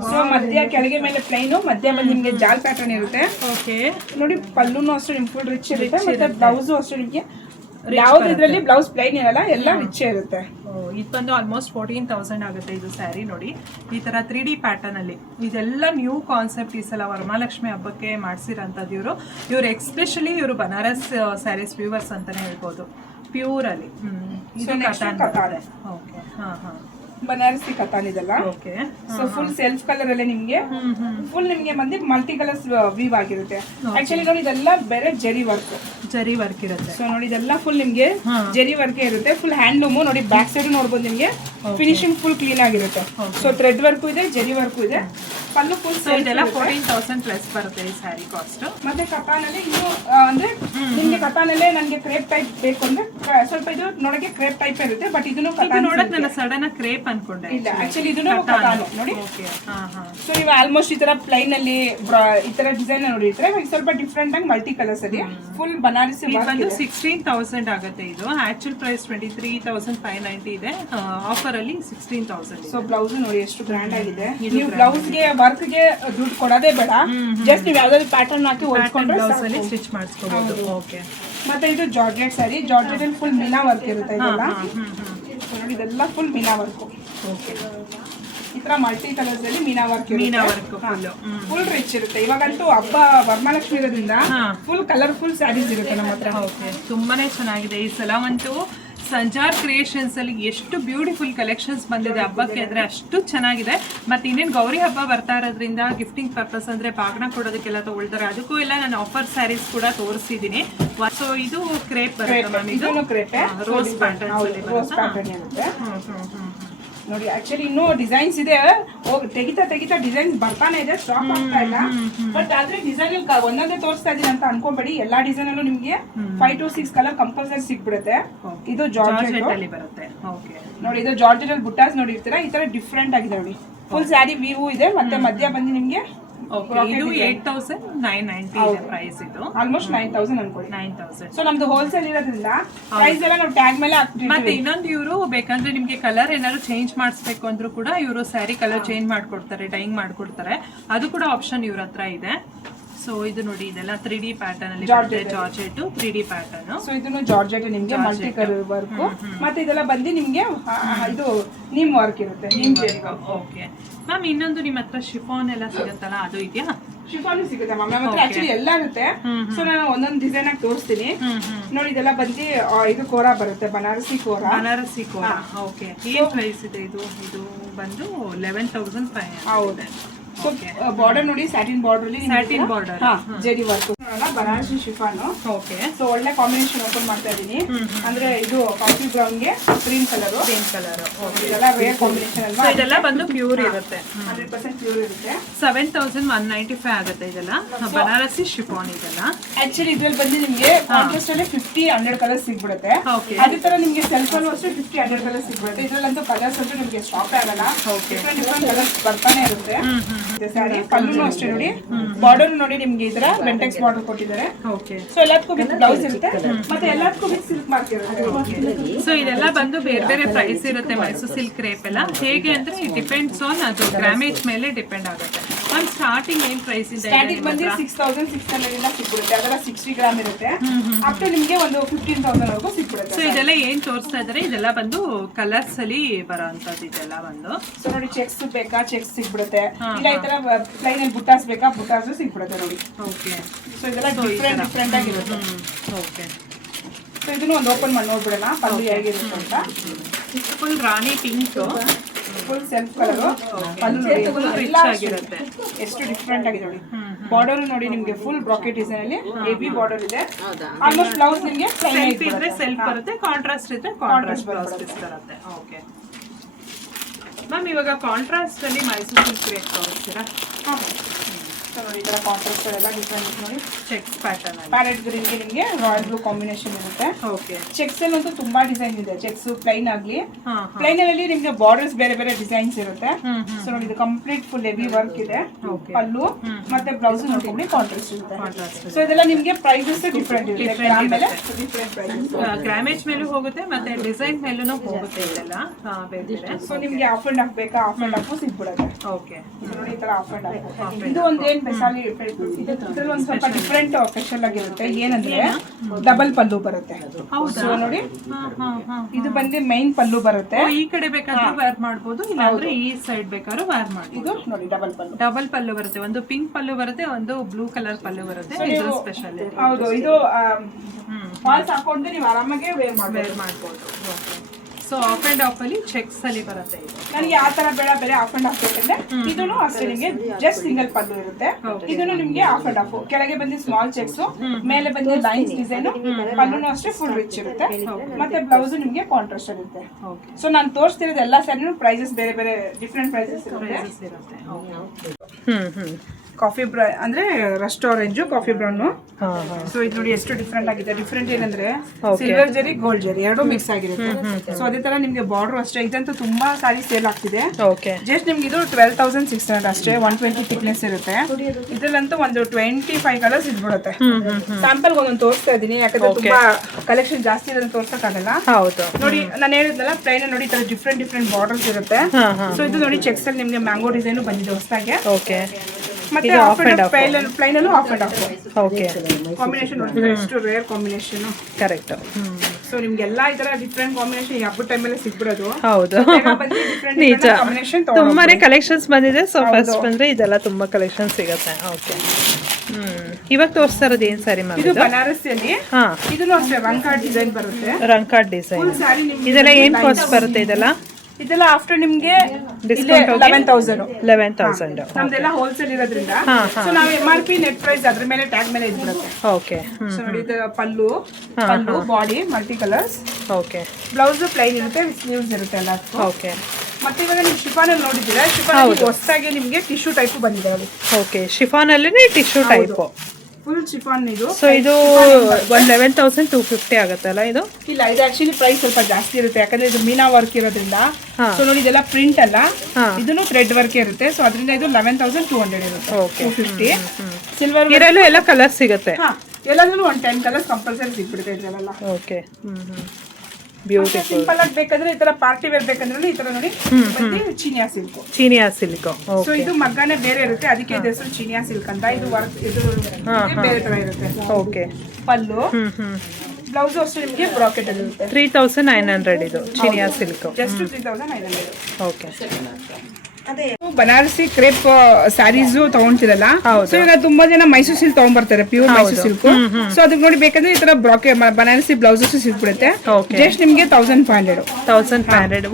ಸೊ ಮಧ್ಯ ಕೆಳಗೆ ಮೇಲೆ ಪ್ಲೈನು, ಮಧ್ಯ ಬಂದು ನಿಮ್ಗೆ ಜಾಲ್ ಪ್ಯಾಟರ್ನ್ ಇರುತ್ತೆ. ಓಕೆ. ನೋಡಿ ಪಲ್ಲುನು ಅಷ್ಟು ನಿಮ್ಗೆ ಫುಲ್ ರಿಚ್ ಇರುತ್ತೆ, ಮತ್ತೆ ಬ್ಲೌಸು ಅಷ್ಟು ನಿಮ್ಗೆ ಯಾವ್ದು ಇದ್ರಲ್ಲಿ ಬ್ಲೌಸ್ ಪ್ಲೈನ್ ಇರಲ್ಲ, ಎಲ್ಲ ರಿಚ್ ಇರುತ್ತೆ. ಇದು ಬಂದು ಆಲ್ಮೋಸ್ಟ್ 14,000 ಆಗುತ್ತೆ ಇದು ಸ್ಯಾರಿ. ನೋಡಿ ಈ ತರ 3D ಪ್ಯಾಟರ್ನ್ ಅಲ್ಲಿ ಇದೆಲ್ಲ ನ್ಯೂ ಕಾನ್ಸೆಪ್ಟ್. ಈ ಸಲ ವರಮಹಾಲಕ್ಷ್ಮಿ ಹಬ್ಬಕ್ಕೆ ಮಾಡಿಸಿರೋಂಥದ್ದು ಇವರು ಎಕ್ಸ್ಪೆಷಲಿ ಇವರು ಬನಾರಸ್ ಸ್ಯಾರೀಸ್ ವ್ಯೂವರ್ಸ್ ಅಂತಾನೆ ಹೇಳ್ಬೋದು. ಪ್ಯೂರ್ ಅಲ್ಲಿ ಇದು ಕತಾನ್. ಓಕೆ. ಬನಾರಸಿ ಕತಾನ್ ಇದೆಲ್ಲ. ಸೊ ಫುಲ್ ಸೆಲ್ಫ್ ಕಲರ್ ಅಲ್ಲೇ ನಿಮ್ಗೆ ಫುಲ್ ನಿಮ್ಗೆ ಬಂದು ಮಲ್ಟಿ ಕಲರ್ಸ್ ವೀವ್ ಆಗಿರುತ್ತೆ. ಆಕ್ಚುಲಿ ನೋಡಿ ಇದೆಲ್ಲ ಬೇರೆ ಜರಿ ವರ್ಕ್ ಇರುತ್ತೆ. ಸೊ ನೋಡಿ ಇದೆಲ್ಲ ಫುಲ್ ನಿಮ್ಗೆ ಜರಿ ವರ್ಕ್ ಇರುತ್ತೆ, ಫುಲ್ ಹ್ಯಾಂಡ್ಲೂಮ್. ನೋಡಿ ಬ್ಯಾಕ್ ಸೈಡ್ ನೋಡ್ಬೋದು ನಿಮ್ಗೆ ಫಿನಿಶಿಂಗ್ ಫುಲ್ ಕ್ಲೀನ್ ಆಗಿರುತ್ತೆ. ಸೊ ಥ್ರೆಡ್ ವರ್ಕು ಇದೆ, ಜರಿ ವರ್ಕು ಇದೆ. ಪಲ್ಲು ಫುಲ್ ಇದೆಲ್ಲ 14,000 ಪ್ಲಸ್ ಬರುತ್ತೆ ಈ ಸ್ಯಾರಿ ಕಾಸ್ಟ್. ಮತ್ತೆ ಕತಾನಲ್ಲಿ ಇನ್ನು ಅಂದ್ರೆ ನಿಮ್ಗೆ ಕತಾನಲ್ಲೇ ನನಗೆ ಕ್ರೇಪ್ ಟೈಪ್ ಬೇಕು ಅಂದ್ರೆ ಸ್ವಲ್ಪ ಇದು ನೋಡಕ್ಕೆ ಕ್ರೇಪ್ ಟೈಪ್ ಇರುತ್ತೆ, ಬಟ್ ಇದನ್ನು ನೋಡಕ್ ನನ್ನ ಸಡನ್ ಕ್ರೇಪ್ ಅನ್ಕೊಂಡೆ. ಇಲ್ಲ, ಆಕ್ಚುಲಿ ಇದನ್ನು ಕತಾನು ನೋಡಿ. ಸೊ ನೀವು ಆಲ್ಮೋಸ್ಟ್ ಈ ತರ ಪ್ಲೈನ್ ಅಲ್ಲಿ ಈ ತರ ಡಿಸೈನ್ ನೋಡಿದ್ರೆ ಸ್ವಲ್ಪ ಡಿಫ್ರೆಂಟ್ ಆಗಿ ಮಲ್ಟಿ ಕಲರ್ಸ್ ಅಲ್ಲಿ ಫುಲ್ ಬನಾರಸಿ ಬಂದು 16,000 ಆಗುತ್ತೆ. ಇದು ಆಕ್ಚುಲ್ ಪ್ರೈಸ್ 23,590 ಇದೆ, ಆಫರ್ ಅಲ್ಲಿ 16,000. ಸೊ ಬ್ಲೌಸ್ ನೋಡಿ ಎಷ್ಟು ಗ್ರ್ಯಾಂಡ್ ಆಗಿದೆ. ನೀವು ಬ್ಲೌಸ್ಗೆ ವರ್ಕ್ ಗೆ ದುಡ್ಡು ಕೊಡೋದೇ ಬೇಡ, ಜಸ್ಟ್ ನೀವು ಯಾವ್ದಾದ್ರು ಪ್ಯಾಟರ್ನ್ ಹಾಕಿ ಹೊಲ್ಸ್ಕೊಂಡ್ರೆ ಬ್ಲೌಸ್ ಅಲ್ಲಿ ಸ್ಟಿಚ್ ಮಾಡಿಸ್ಕೋಬಹುದು. ಓಕೆ. ಮತ್ತೆ ಇದು ಜಾರ್ಜೆಟ್ ಸ್ಯಾರಿ, ಜಾರ್ಜೆಟ್ ಅಲ್ಲಿ ಫುಲ್ ಮೀನಾ ವರ್ಕ್ ಇರುತ್ತೆ. ಇದೆಲ್ಲ ನೋಡಿ, ಇದೆಲ್ಲ ಫುಲ್ ಮೀನಾ ವರ್ಕ್. ಓಕೆ. ಈ ತರ ಮಲ್ಟಿ ಕಲರ್ಸ್ ಅಲ್ಲಿ ಮೀನಾ ವರ್ಕ್ ಫುಲ್ ರಿಚ್ ಇರುತ್ತೆ. ಇವಾಗಂತೂ ಹಬ್ಬ ವರಮಹಾಲಕ್ಷ್ಮಿ ಇರೋದ್ರಿಂದ ಫುಲ್ ಕಲರ್ಫುಲ್ ಸ್ಯಾರೀಸ್ ಇರುತ್ತೆ ನಮ್ಮ ಹತ್ರ. ಓಕೆ, ತುಂಬಾನೇ ಚೆನ್ನಾಗಿದೆ ಈ ಸಲ. ಅಂತೂ ಸಂಜಾರ್ ಕ್ರಿಯೇಷನ್ಸ್ ಅಲ್ಲಿ ಎಷ್ಟು ಬ್ಯೂಟಿಫುಲ್ ಕಲೆಕ್ಷನ್ಸ್ ಬಂದಿದೆ ಹಬ್ಬಕ್ಕೆ ಅಂದ್ರೆ ಅಷ್ಟು ಚೆನ್ನಾಗಿದೆ. ಮತ್ತೆ ಇನ್ನೇನು ಗೌರಿ ಹಬ್ಬ ಬರ್ತಾ ಇರೋದ್ರಿಂದ ಗಿಫ್ಟಿಂಗ್ ಪರ್ಪಸ್ ಅಂದ್ರೆ ಬಾಗ್ನ ಕೊಡೋದಕ್ಕೆಲ್ಲ ತಗೊಳ್ತಾರೆ, ಅದಕ್ಕೂ ಎಲ್ಲ ನಾನು ಆಫರ್ ಸ್ಯಾರೀಸ್ ಕೂಡ ತೋರಿಸಿದ್ದೀನಿ. ಸೊ ಇದು ಕ್ರೇಪ್ ಬರುತ್ತೆ ಮ್ಯಾಮ್, ಇದು ರೋಸ್ ಪ್ಯಾಟರ್ನ್ ಇರುತ್ತೆ. ನೋಡಿ ಆಕ್ಚುಲಿ ಇನ್ನೂ ಡಿಸೈನ್ಸ್ ಇದೆ, ತೆಗಿತಾ ಡಿಸೈನ್ಸ್ ಬರ್ತಾನೆ ಇದೆ, ಸ್ಟಾಕ್ ಆಗ್ತಾ ಇಲ್ಲ. ಬಟ್ ಆದ್ರೆ ಡಿಸೈನ್ ಒಂದೊಂದೇ ತೋರಿಸ್ತಾ ಇದೀನಿ ಅಂತ ಅನ್ಕೊಂಬೇಡಿ, ಎಲ್ಲಾ ಡಿಸೈನ್ ಅಲ್ಲೂ ನಿಮ್ಗೆ 5 to 6 ಕಲರ್ ಕಂಪಲ್ಸರಿ ಸಿಗ್ಬಿಡುತ್ತೆ. ಇದು ಜಾರ್ಜೆಟ್ ಅಲ್ಲಿ ಬರುತ್ತೆ. ನೋಡಿ ಇದು ಜಾರ್ಜೆಟ್ ಅಲ್ಲಿ ಬುಟ್ಟಾಸ್ ನೋಡಿರ್ತೀರಾ, ಈ ತರ ಡಿಫ್ರೆಂಟ್ ಆಗಿದೆ ನೋಡಿ. ಫುಲ್ ಸ್ಯಾರಿ ವ್ಯೂ ಇದೆ, ಮತ್ತೆ ಮಧ್ಯ ಬಂದು ನಿಮ್ಗೆ ಓಕೆ ಇದು 8990 ಇದೆ ಪ್ರೈಸ್ ಇದು ಆಲ್ಮೋಸ್ಟ್ 9000 ಅನ್ಕೊಳ್ಳಿ. 9000. ಸೊ ನಮ್ದು ಹೋಲ್ಸೇಲ್ ಇರೋದ್ರಿಂದ ಪ್ರೈಸ್ ಎಲ್ಲ ನಾವು ಟ್ಯಾಗ್ ಮೇಲೆ ಹಾಕ್ಬಿಟ್ಟಿರ್ತೀವಿ. ಮತ್ತೆ ಇನ್ನೊಂದು ಇವರು ಬೇಕಂದ್ರೆ ನಿಮ್ಗೆ ಕಲರ್ ಏನಾದ್ರು ಚೇಂಜ್ ಮಾಡಿಸ್ಬೇಕು ಅಂದ್ರೂ ಕೂಡ ಇವರು ಸ್ಯಾರಿ ಕಲರ್ ಚೇಂಜ್ ಮಾಡ್ಕೊಡ್ತಾರೆ, ಡೈಯಿಂಗ್ ಮಾಡ್ಕೊಡ್ತಾರೆ. ಅದು ಕೂಡ ಆಪ್ಷನ್ ಇವ್ರ ಹತ್ರ ಇದೆ. ಸೊ ಇದು ನೋಡಿ, ಇದೆಲ್ಲ 3D ಪ್ಯಾಟರ್ನ್ ಅಲ್ಲಿ ಬರುತ್ತೆ, ಜಾರ್ಜೆಟ್ 3D ಪ್ಯಾಟರ್ನ್. ಸೊ ಇದನ್ನು ಜಾರ್ಜೆಟ್ ನಿಮ್ಗೆ ಮಲ್ಟಿ ಕಲರ್ ವರ್ಕ್, ಮತ್ತೆ ಇದೆಲ್ಲ ಬಂದು ನಿಮ್ಗೆ ಇದು ನೀಮ್ ವರ್ಕ್ ಇರುತ್ತೆ, ನೀಮ್ ಜರಿ. ಓಕೆ ಮ್ಯಾಮ್, ಇನ್ನೊಂದು ನಿಮ್ಮ ಹತ್ರ ಶಿಫಾನ್ ಎಲ್ಲ ಸಿಗುತ್ತಲ್ಲ, ಅದು ಇದೆಯಾ? ಶಿಫಾನ್ ಸಿಗುತ್ತೆ ಮ್ಯಾಮ್, ನಮ್ಮ ಹತ್ರ ಆಕ್ಚುಲಿ ಎಲ್ಲ ಇರುತ್ತೆ. ಸೊ ನಾನು ಒಂದೊಂದು ಡಿಸೈನ್ ಆಗಿ ತೋರಿಸ್ತೀನಿ ನೋಡಿ. ಇದೆಲ್ಲ ಬಂದು ಇದು ಕೋರಾ ಬರುತ್ತೆ, ಬನಾರಸಿ ಕೋರಾ. ಬನಾರಸಿ ಕೋರಾ, ಓಕೆ. ಏನ್ ಪ್ರೈಸ್ ಇದೆ ಇದು? ಇದು ಬಂದು 11,500. ಹೌದು. ಸೊ ಬಾರ್ಡರ್ ನೋಡಿ, ಸ್ಯಾಟಿನ್ ಬಾರ್ಡರ್ ಅಲ್ಲಿ, ಸ್ಯಾಟಿನ್ ಬಾರ್ಡರ್, ಜರಿ work, Banarasi chiffon. Okay. So ಒಳ್ಳೆ ಕಾಂಬಿನೇಷನ್ ಓಪನ್ ಮಾಡ್ತಾ ಇದೀನಿ. ಅಂದ್ರೆ ಇದು ಕಾಫಿ ಬ್ರೌನ್ ಗೆ ಕ್ರೀಮ್ ಕಲರ್, ಇದೆಲ್ಲ ರೇರ್ ಕಾಂಬಿನೇಷನ್ ಅಲ್ವಾ? ಇದೆಲ್ಲ ಬಂದು ಪ್ಯೂರ್ ಇರುತ್ತೆ, 100% ಪ್ಯೂರ್ ಇರುತ್ತೆ. 7,195 ಆಗುತ್ತೆ ಇದೆಲ್ಲ, ಬನಾರಸಿ ಶಿಫಾನ್ ಇದೆಲ್ಲ. ಆಕ್ಚುಲಿ ಇದ್ರಲ್ಲಿ ಬಂದು ನಿಮ್ಗೆ ಕಾಂಟ್ರಾಸ್ಟ್ ಅಲ್ಲಿ 50-100 ಕಲರ್ಸ್ ಸಿಗ್ಬಿಡುತ್ತೆ. ಅದೇ ತರ ನಿಮ್ಗೆ ಸೆಲ್ಫ್ ಅಲ್ಲೂ ಅಷ್ಟೇ 50-100 ಕಲರ್ಸ್ ಸಿಗ್ಬಿಡುತ್ತೆ. ಇದ್ರಲ್ಲಂತೂ ಕಲರ್ಸ್ ಅಂತೂ ನಿಮ್ಗೆ ಸ್ಟಾಪ್ ಆಗಲ್ಲ, ಡಿಫ್ರೆಂಟ್ ಕಲರ್ಸ್ ಬರ್ತಾನೆ ಇರುತ್ತೆ. ಸ್ಯಾರಿ ಪಲ್ಲುನು ಅಷ್ಟೇ ನೋಡಿ, ಬಾರ್ಡರ್ ನೋಡಿ ನಿಮ್ಗೆ ಈ ತರ ಬೆಂಟೆಕ್ಸ್ ಬಾರ್ಡರ್ ಕೊಟ್ಟಿದ್ದಾರೆ. ಸೊ ಎಲ್ಲದಕ್ಕೂ ವಿತ್ ಬ್ಲೌಸ್ ಇರುತ್ತೆ, ಮತ್ತೆ ಎಲ್ಲದಕ್ಕೂ ವಿತ್ ಸಿಲ್ಕ್ ಮಾರ್ಕ್ ಇರುತ್ತೆ. ಸೊ ಇದೆಲ್ಲ ಬಂದು ಬೇರೆ ಬೇರೆ ಪ್ರೈಸ್ ಇರುತ್ತೆ. ಮೈಸೂರು ಸಿಲ್ಕ್ ಕ್ರೇಪ್ ಎಲ್ಲ ಹೇಗೆ ಅಂದ್ರೆ ಡಿಪೆಂಡ್ಸ್ ಆನ್ ಅದು ಗ್ರಾಮೇಜ್ ಮೇಲೆ ಡಿಪೆಂಡ್ ಆಗುತ್ತೆ. ಒಂದು ಸ್ಟಾರ್ಟಿಂಗ್ ಏನ್ ಪ್ರೈಸ್ ಇದೆ? ಸ್ಟಾರ್ಟಿಂಗ್ ಬಂದು 6,600 ಇಂದ ಸಿಗ್ಬಿಡುತ್ತೆ. ಅದೆಲ್ಲ 60 ಗ್ರಾಮ್ ಇರುತ್ತೆ. ಅಪ್ ಟು ನಿಮ್ಗೆ ಒಂದು 15,000 ವರೆಗೂ ಸಿಗ್ಬಿಡುತ್ತೆ. ಸೊ ಇದೆಲ್ಲ ಏನ್ ತೋರಿಸ್ತಾ ಇದಾರೆ, ಇದೆಲ್ಲ ಬಂದು ಕಲರ್ಸ್ ಅಲ್ಲಿ ಬರೋಂಥದ್ದು. ಇದೆಲ್ಲ ಬಂದು ಸೊ ನೋಡಿ, ಚೆಕ್ಸ್ ಬೇಕಾ ಚೆಕ್ಸ್ ಸಿಗ್ಬಿಡುತ್ತೆ, ಇಲ್ಲ ಈ ತರ ಪ್ಲೈನ್ ಅಲ್ಲಿ ಬುಟ್ಟಾಸ್ ಬೇಕಾ ಬುಟ್ಟಾಸ್ ಸಿಗ್ಬಿಡುತ್ತೆ ನೋಡಿ. ಓಕೆ. ಸೊ ಇದೆಲ್ಲ ಡಿಫ್ರೆಂಟ್ ಆಗಿರುತ್ತೆ. ಓಕೆ. ಸೊ ಇದನ್ನು ಒಂದು ಓಪನ್ ಮಾಡಿ ನೋಡ್ಬಿಡೋಣ ಪಲ್ಲು ಹೇಗಿರುತ್ತೆ ಅಂತ. ಫುಲ್ ರಾಣಿ ಪಿಂಕ್, ಫುಲ್ ಸೆಲ್ಫ್ ಕಲರ್ ಪಲ್ಲು ರಿಚ್ ಆಗಿರುತ್ತೆ. ಎಷ್ಟು ಡಿಫ್ರೆಂಟ್ ಆಗಿದೆ ನೋಡಿ. ಬಾರ್ಡರ್ ನೋಡಿ ನಿಮ್ಗೆ ಫುಲ್ ಬ್ರಾಕೆಟ್ ಡಿಸೈನ್ ಅಲ್ಲಿ ಹೆವಿ ಬಾರ್ಡರ್ ಇದೆ. ಆಲ್ಮೋಸ್ಟ್ ಬ್ಲೌಸ್ ನಿಮ್ಗೆ ಸೆಲ್ಫ್ ಇದ್ರೆ ಸೆಲ್ಫ್ ಬರುತ್ತೆ, ಕಾಂಟ್ರಾಸ್ಟ್ ಇದ್ರೆ ಕಾಂಟ್ರಾಸ್ಟ್ ಬ್ಲೌಸ್ ಪೀಸ್ ಬರುತ್ತೆ. ಓಕೆ ಮ್ಯಾಮ್, ಇವಾಗ ಕಾಂಟ್ರಾಸ್ಟ್ ಅಲ್ಲಿ ಮೈಸೂರು ಸಿಲ್ಕ್ ಕ್ರೇಪ್ ತೋರಿಸ್ತೀರಾ? ಸೊ ನೋಡಿ, ಈ ತರ ಕಾಂಟ್ರಾಸ್ಟ್ ಎಲ್ಲ ಡಿಫ್ರೆಂಟ್ ನೋಡಿ. ಚೆಕ್ಸ್ ಪ್ಯಾಟರ್ನ್, ಪ್ಯಾರೆಟ್ ಗ್ರೀನ್ ಗೆ ನಿಮ್ಗೆ ರಾಯಲ್ ಬ್ಲೂ ಕಾಂಬಿನೇಷನ್ ಇರುತ್ತೆ. ಓಕೆ. ಚೆಕ್ಸ್ ಅಲ್ಲಂತೂ ತುಂಬಾ ಡಿಸೈನ್ ಇದೆ. ಚೆಕ್ಸ್ ಪ್ಲೈನ್ ಆಗ್ಲಿ, ಪ್ಲೈನ್ ಅಲ್ಲಿ ನಿಮ್ಗೆ ಬಾರ್ಡರ್ಸ್ ಬೇರೆ ಬೇರೆ ಡಿಸೈನ್ಸ್ ಇರುತ್ತೆ. ಸೊ ನೋಡಿ, ಇದು ಕಂಪ್ಲೀಟ್ ಫುಲ್ ಹೆವಿ ವರ್ಕ್ ಇದೆ. ಪಲ್ಲು ಮತ್ತೆ ಬ್ಲೌಸ್ ನೋಡ್ಕೊಂಡು ಕಾಂಟ್ರಾಸ್ಟ್ ಇರುತ್ತೆ. ಸೊ ಇದೆಲ್ಲ ನಿಮ್ಗೆ ಪ್ರೈಸಸ್ ಡಿಫ್ರೆಂಟ್ ಇದೆ, ಡಿಫ್ರೆಂಟ್ ಪ್ರೈಸಸ್. ಗ್ರಾಮೇಜ್ ಮೇಲೂ ಹೋಗುತ್ತೆ ಮತ್ತೆ ಡಿಸೈನ್ ಮೇಲೂ ಹೋಗುತ್ತೆ. ಇದೆಲ್ಲ ಸೊ ನಿಮ್ಗೆ ಆಫ್ ಅಂಡ್ ಆಫ್ ಬೇಕಾ, ಆಫ್ ಅಂಡ್ ಆಫ್ ಸಿಗ್ಬಿಡುತ್ತೆ. ಓಕೆ. ನೋಡಿ, ಈ ತರ ಆಫ್ ಅಂಡ್ ಆಫ್. ಇದು ಒಂದೇನ್ ಸ್ಪೆಷಾಲಿ ಇದ್ರಲ್ಲಿ ಒಂದು ಸ್ವಲ್ಪ ಡಿಫ್ರೆಂಟ್ ಸ್ಪೆಷಲ್ ಆಗಿರುತ್ತೆ. ಏನಂದ್ರೆ ಡಬಲ್ ಪಲ್ಲು ಬರುತ್ತೆ. ಸೊ ನೋಡಿ, ಇದು ಬಂದು ಮೈನ್ ಪಲ್ಲು ಬರುತ್ತೆ. ಈ ಕಡೆ ಬೇಕಾದ್ರೂ ವೇರ್ ಮಾಡಬಹುದು, ಇಲ್ಲಾಂದ್ರೆ ಈ ಸೈಡ್ ಬೇಕಾದ್ರೂ ವೇರ್ ಮಾಡಬಹುದು. ಇದು ನೋಡಿ ಡಬಲ್ ಪಲ್ಲು ಬರುತ್ತೆ. ಒಂದು ಪಿಂಕ್ ಪಲ್ಲು ಬರುತ್ತೆ, ಒಂದು ಬ್ಲೂ ಕಲರ್ ಪಲ್ಲು ಬರುತ್ತೆ. ಇದು ಸ್ಪೆಷಲ್. ಹೌದು, ಇದು ಫಾಲ್ಸ್ ಹಾಕೊಂಡು ನೀವು ಆರಾಮಾಗಿ ವೇರ್ ಮಾಡಬಹುದು. ಸೊ ಆಫ್ ಅಂಡ್ ಆಫ್ ಅಲ್ಲಿ ಚೆಕ್ಸ್ ಅಲ್ಲಿ ಬರುತ್ತೆ. ನನಗೆ ಆ ತರ ಬೇಡ, ಬೇರೆ ಆಫ್ ಅಂಡ್ ಆಫ್ ಬೇಕಂದ್ರೆ ಇದನ್ನು ಅಷ್ಟೇ ನಿಮ್ಗೆ ಜಸ್ಟ್ ಸಿಂಗಲ್ ಪಲ್ಲು ಇರುತ್ತೆ. ಇದನ್ನು ನಿಮ್ಗೆ ಆಫ್ ಅಂಡ್ ಆಫ್, ಕೆಳಗೆ ಬಂದು ಸ್ಮಾಲ್ ಚೆಕ್ಸ್, ಮೇಲೆ ಬಂದು ಲೈನ್ಸ್ ಡಿಸೈನ್, ಪಲ್ಲುನು ಅಷ್ಟೇ ಫುಲ್ ರಿಚ್ ಇರುತ್ತೆ. ಮತ್ತೆ ಬ್ಲೌಸ್ ನಿಮ್ಗೆ ಕಾಂಟ್ರಾಸ್ಟ್ ಇರುತ್ತೆ. ಸೊ ನಾನು ತೋರಿಸ್ತಿರೋದು ಎಲ್ಲ ಸ್ಯಾರಿನೂ ಪ್ರೈಸಸ್ ಬೇರೆ ಬೇರೆ ಡಿಫ್ರೆಂಟ್ ಪ್ರೈಸಸ್ ಇರುತ್ತೆ. ಕಾಫಿ ಅಂದ್ರೆ Rust orange, coffee brown. So ಇದು ನೋಡಿ ಎಷ್ಟು ಡಿಫ್ರೆಂಟ್ ಆಗಿದೆ. ಡಿಫ್ರೆಂಟ್ ಏನಂದ್ರೆ ಸಿಲ್ವರ್ ಜರಿ, ಗೋಲ್ಡ್ ಜರಿ ಎರಡು ಮಿಕ್ಸ್ ಆಗಿರುತ್ತೆ. ಸೊ ಅದೇ ತರ ನಿಮ್ಗೆ ಬಾರ್ಡರ್ ಅಷ್ಟೇ. ಇದಂತೂ ತುಂಬಾ ಸಾರಿ ಸೇಲ್ ಆಗ್ತಿದೆ. ಜಸ್ಟ್ ನಿಮ್ಗೆ ಇದು 12,600 ಅಷ್ಟೇ. 120 ಥಿಕ್ನೆಸ್ ಇರುತ್ತೆ. ಇದ್ರಲ್ಲಂತೂ ಒಂದು 25 ಕಲರ್ಸ್ ಇದ್ಬಿಡುತ್ತೆ. ಸ್ಯಾಂಪಲ್ ಒಂದೊಂದು ತೋರಿಸ್ತಾ ಇದೀನಿ, ಯಾಕಂದ್ರೆ ತುಂಬಾ ಕಲೆಕ್ಷನ್ ಜಾಸ್ತಿ ಇರೋದನ್ನ ತೋರ್ಸಕ್ಕಾಗಲ್ಲ. ನೋಡಿ, ನಾನು ಹೇಳಿದ್ನಲ್ಲ ಪ್ಲೈನ್ ನೋಡಿ, ಈ ತರ ಡಿಫ್ರೆಂಟ್ ಬಾರ್ಡರ್ಸ್ ಇರುತ್ತೆ. ಸೊ ಇದು ನೋಡಿ, ಚೆಕ್ಸ್ ಅಲ್ಲಿ ನಿಮ್ಗೆ ಮ್ಯಾಂಗೋ ಡಿಸೈನ್ ಬಂದಿದೆ ಹೊಸದಾಗಿ. ಮತ್ತೆ ಆಫ್ ಅಂಡ್ ಆಫ್ ಪ್ಲೈನ್ ಅಲ್ಲೂ of and of. Okay. Combination ನೋಡಿ, ಎಷ್ಟು ರೇರ್ ಕಾಂಬಿನೇಷನ್. ಕರೆಕ್ಟ್. ಸೊ ನಿಮ್ಗೆಲ್ಲ ಈ ತರ ಡಿಫ್ರೆಂಟ್ ಕಾಂಬಿನೇಷನ್ ಹಬ್ಬದ ಟೈಮಲ್ಲಿ ಸಿಗ್ಬಿಡೋದು. ಹೌದು, ನಿಜ. ತುಂಬಾನೇ ಕಲೆಕ್ಷನ್ಸ್ ಬಂದಿದೆ. ಸೊ ಫಸ್ಟ್ ಬಂದ್ರೆ ಇದೆಲ್ಲ ತುಂಬಾ ಕಲೆಕ್ಷನ್ ಸಿಗುತ್ತೆ. ಓಕೆ. ಇವಾಗ ತೋರಿಸ್ತಾ ಇರೋದು ಏನ್ ಸಾರಿ ಮ್ಯಾಮ್? ಇದು ಬನಾರಸಿಯಲ್ಲಿ. ಇದನ್ನು ಅಷ್ಟೇ ರಂಕಾರ್ಡ್ ಡಿಸೈನ್ ಬರುತ್ತೆ. ರಂಕಾರ್ಡ್ ಡಿಸೈನ್. ಇದೆಲ್ಲ ಏನ್ ಕಾಸ್ಟ್ ಬರುತ್ತೆ? ಇದೆಲ್ಲ ಆಫ್ಟರ್ ನಿಮ್ಗೆ 11,000. ನಮ್ದೆಲ್ಲ ಹೋಲ್ಸೇಲ್ ಇರೋದ್ರಿಂದ ಸೊ ನಾವು MRP ನೆಟ್ ಪ್ರೈಸ್ ಅದ್ರ ಮೇಲೆ ಟ್ಯಾಗ್ ಮೇಲೆ ಇದ್ಬಿಡುತ್ತೆ. ಓಕೆ. ಸೊ ನೋಡಿ, ಇದು ಪಲ್ಲು body multi colours. Okay. Blouse plain ಇರುತ್ತೆ, ಸ್ಲೀವ್ಸ್ ಇರುತ್ತೆ ಎಲ್ಲದಕ್ಕೂ. ಓಕೆ. ಮತ್ತೆ ಇವಾಗ ನೀವು ಶಿಫಾನ್ ಅಲ್ಲಿ ನೋಡಿದ್ದೀರಾ, ಶಿಫಾನ್ ಹೊಸದಾಗಿ ನಿಮ್ಗೆ ಟಿಶ್ಯೂ ಟೈಪ್ ಬಂದಿದೆ ಅಲ್ಲಿ. ಓಕೆ. ಶಿಫಾನ್ ಅಲ್ಲಿ ಟಿಶ್ಯೂ ಟೈಪ್ ಫುಲ್ ಶಿಫಾನ್ ಇದು. ಸೊ ಇದು 11,250 ಆಗುತ್ತಲ್ಲ ಇದು? ಇಲ್ಲ, ಇದು ಆಕ್ಚುಲಿ ಪ್ರೈಸ್ ಸ್ವಲ್ಪ ಜಾಸ್ತಿ ಇರುತ್ತೆ, ಯಾಕಂದ್ರೆ ಇದು ಮೀನಾ ವರ್ಕ್ ಇರೋದ್ರಿಂದ. ಸೊ ನೋಡಿ ಇದೆಲ್ಲ ಪ್ರಿಂಟ್ ಅಲ್ಲ, ಇದನ್ನು ಥ್ರೆಡ್ ವರ್ಕ್ ಇರುತ್ತೆ. ಸೊ ಅದರಿಂದ ಇದು 11,200 ಇರುತ್ತೆ. 250. ಸಿಲ್ವರ್ ಇದರಲ್ಲೂ ಎಲ್ಲ ಕಲರ್ ಸಿಗುತ್ತೆ? ಎಲ್ಲಾದ್ರೂ ಒಂದು 10 ಕಲರ್ಸ್ ಕಂಪಲ್ಸರಿ ಸಿಗ್ಬಿಡುತ್ತೆ ಇದೆಲ್ಲ. ಓಕೆ, ಸಿಂಪಲ್ ಆಗಿ ಬೇಕಂದ್ರೆ ಈ ತರ ಪಾರ್ಟಿ ವೇರ್ ಬೇಕಂದ್ರೆ ಈ ತರ ನೋಡಿ Chiniya silk. Chiniya silk. So ಇದು ಮಗ್ಗನೇ ಬೇರೆ ಇರುತ್ತೆ, ಅದಕ್ಕೆ ಇದು ಹೆಸರು ಚೀನಿಯಾ ಸಿಲ್ಕ್ ಅಂತ. ಇದು ವರ್ಕ್ ಇದು ಬೇರೆ ತರ ಇರುತ್ತೆ. ಓಕೆ. ಪಲ್ಲು, ಬ್ಲೌಸ್ ಅಷ್ಟು ನಿಮಗೆ ಬ್ರಾಕೆಟ್ ಅಲ್ಲಿ ಇರುತ್ತೆ. 3,900 ಇದು ಚೀನಿಯಾ ಸಿಲ್ಕ್. ಜಸ್ಟ್ 3,900. ಓಕೆ. ಅದೇ ಬನಾರಸಿ ಕ್ರೇಪ್ ಸ್ಯಾರೀಸ್ ತಗೊಂತಿರಲ್ಲ, ಸೊ ಈಗ ತುಂಬಾ ಜನ ಮೈಸೂರು ಸಿಲ್ಕ್ ತಗೊಂಡ್ಬರ್ತಾರೆ, ಪ್ಯೂರ್ ಮೈಸೂರು ಸಿಲ್ಕ್. ಸೊ ಅದಕ್ಕೆ ನೋಡಿ ಬೇಕಂದ್ರೆ ಈ ತರ ಬ್ರಾಕೆಟ್ ಬನಾರಸಿ ಬ್ಲೌಸಸ್ ಸಿಗ್ಬಿಡುತ್ತೆ. ಜಸ್ಟ್ ನಿಮ್ಗೆ 1,500.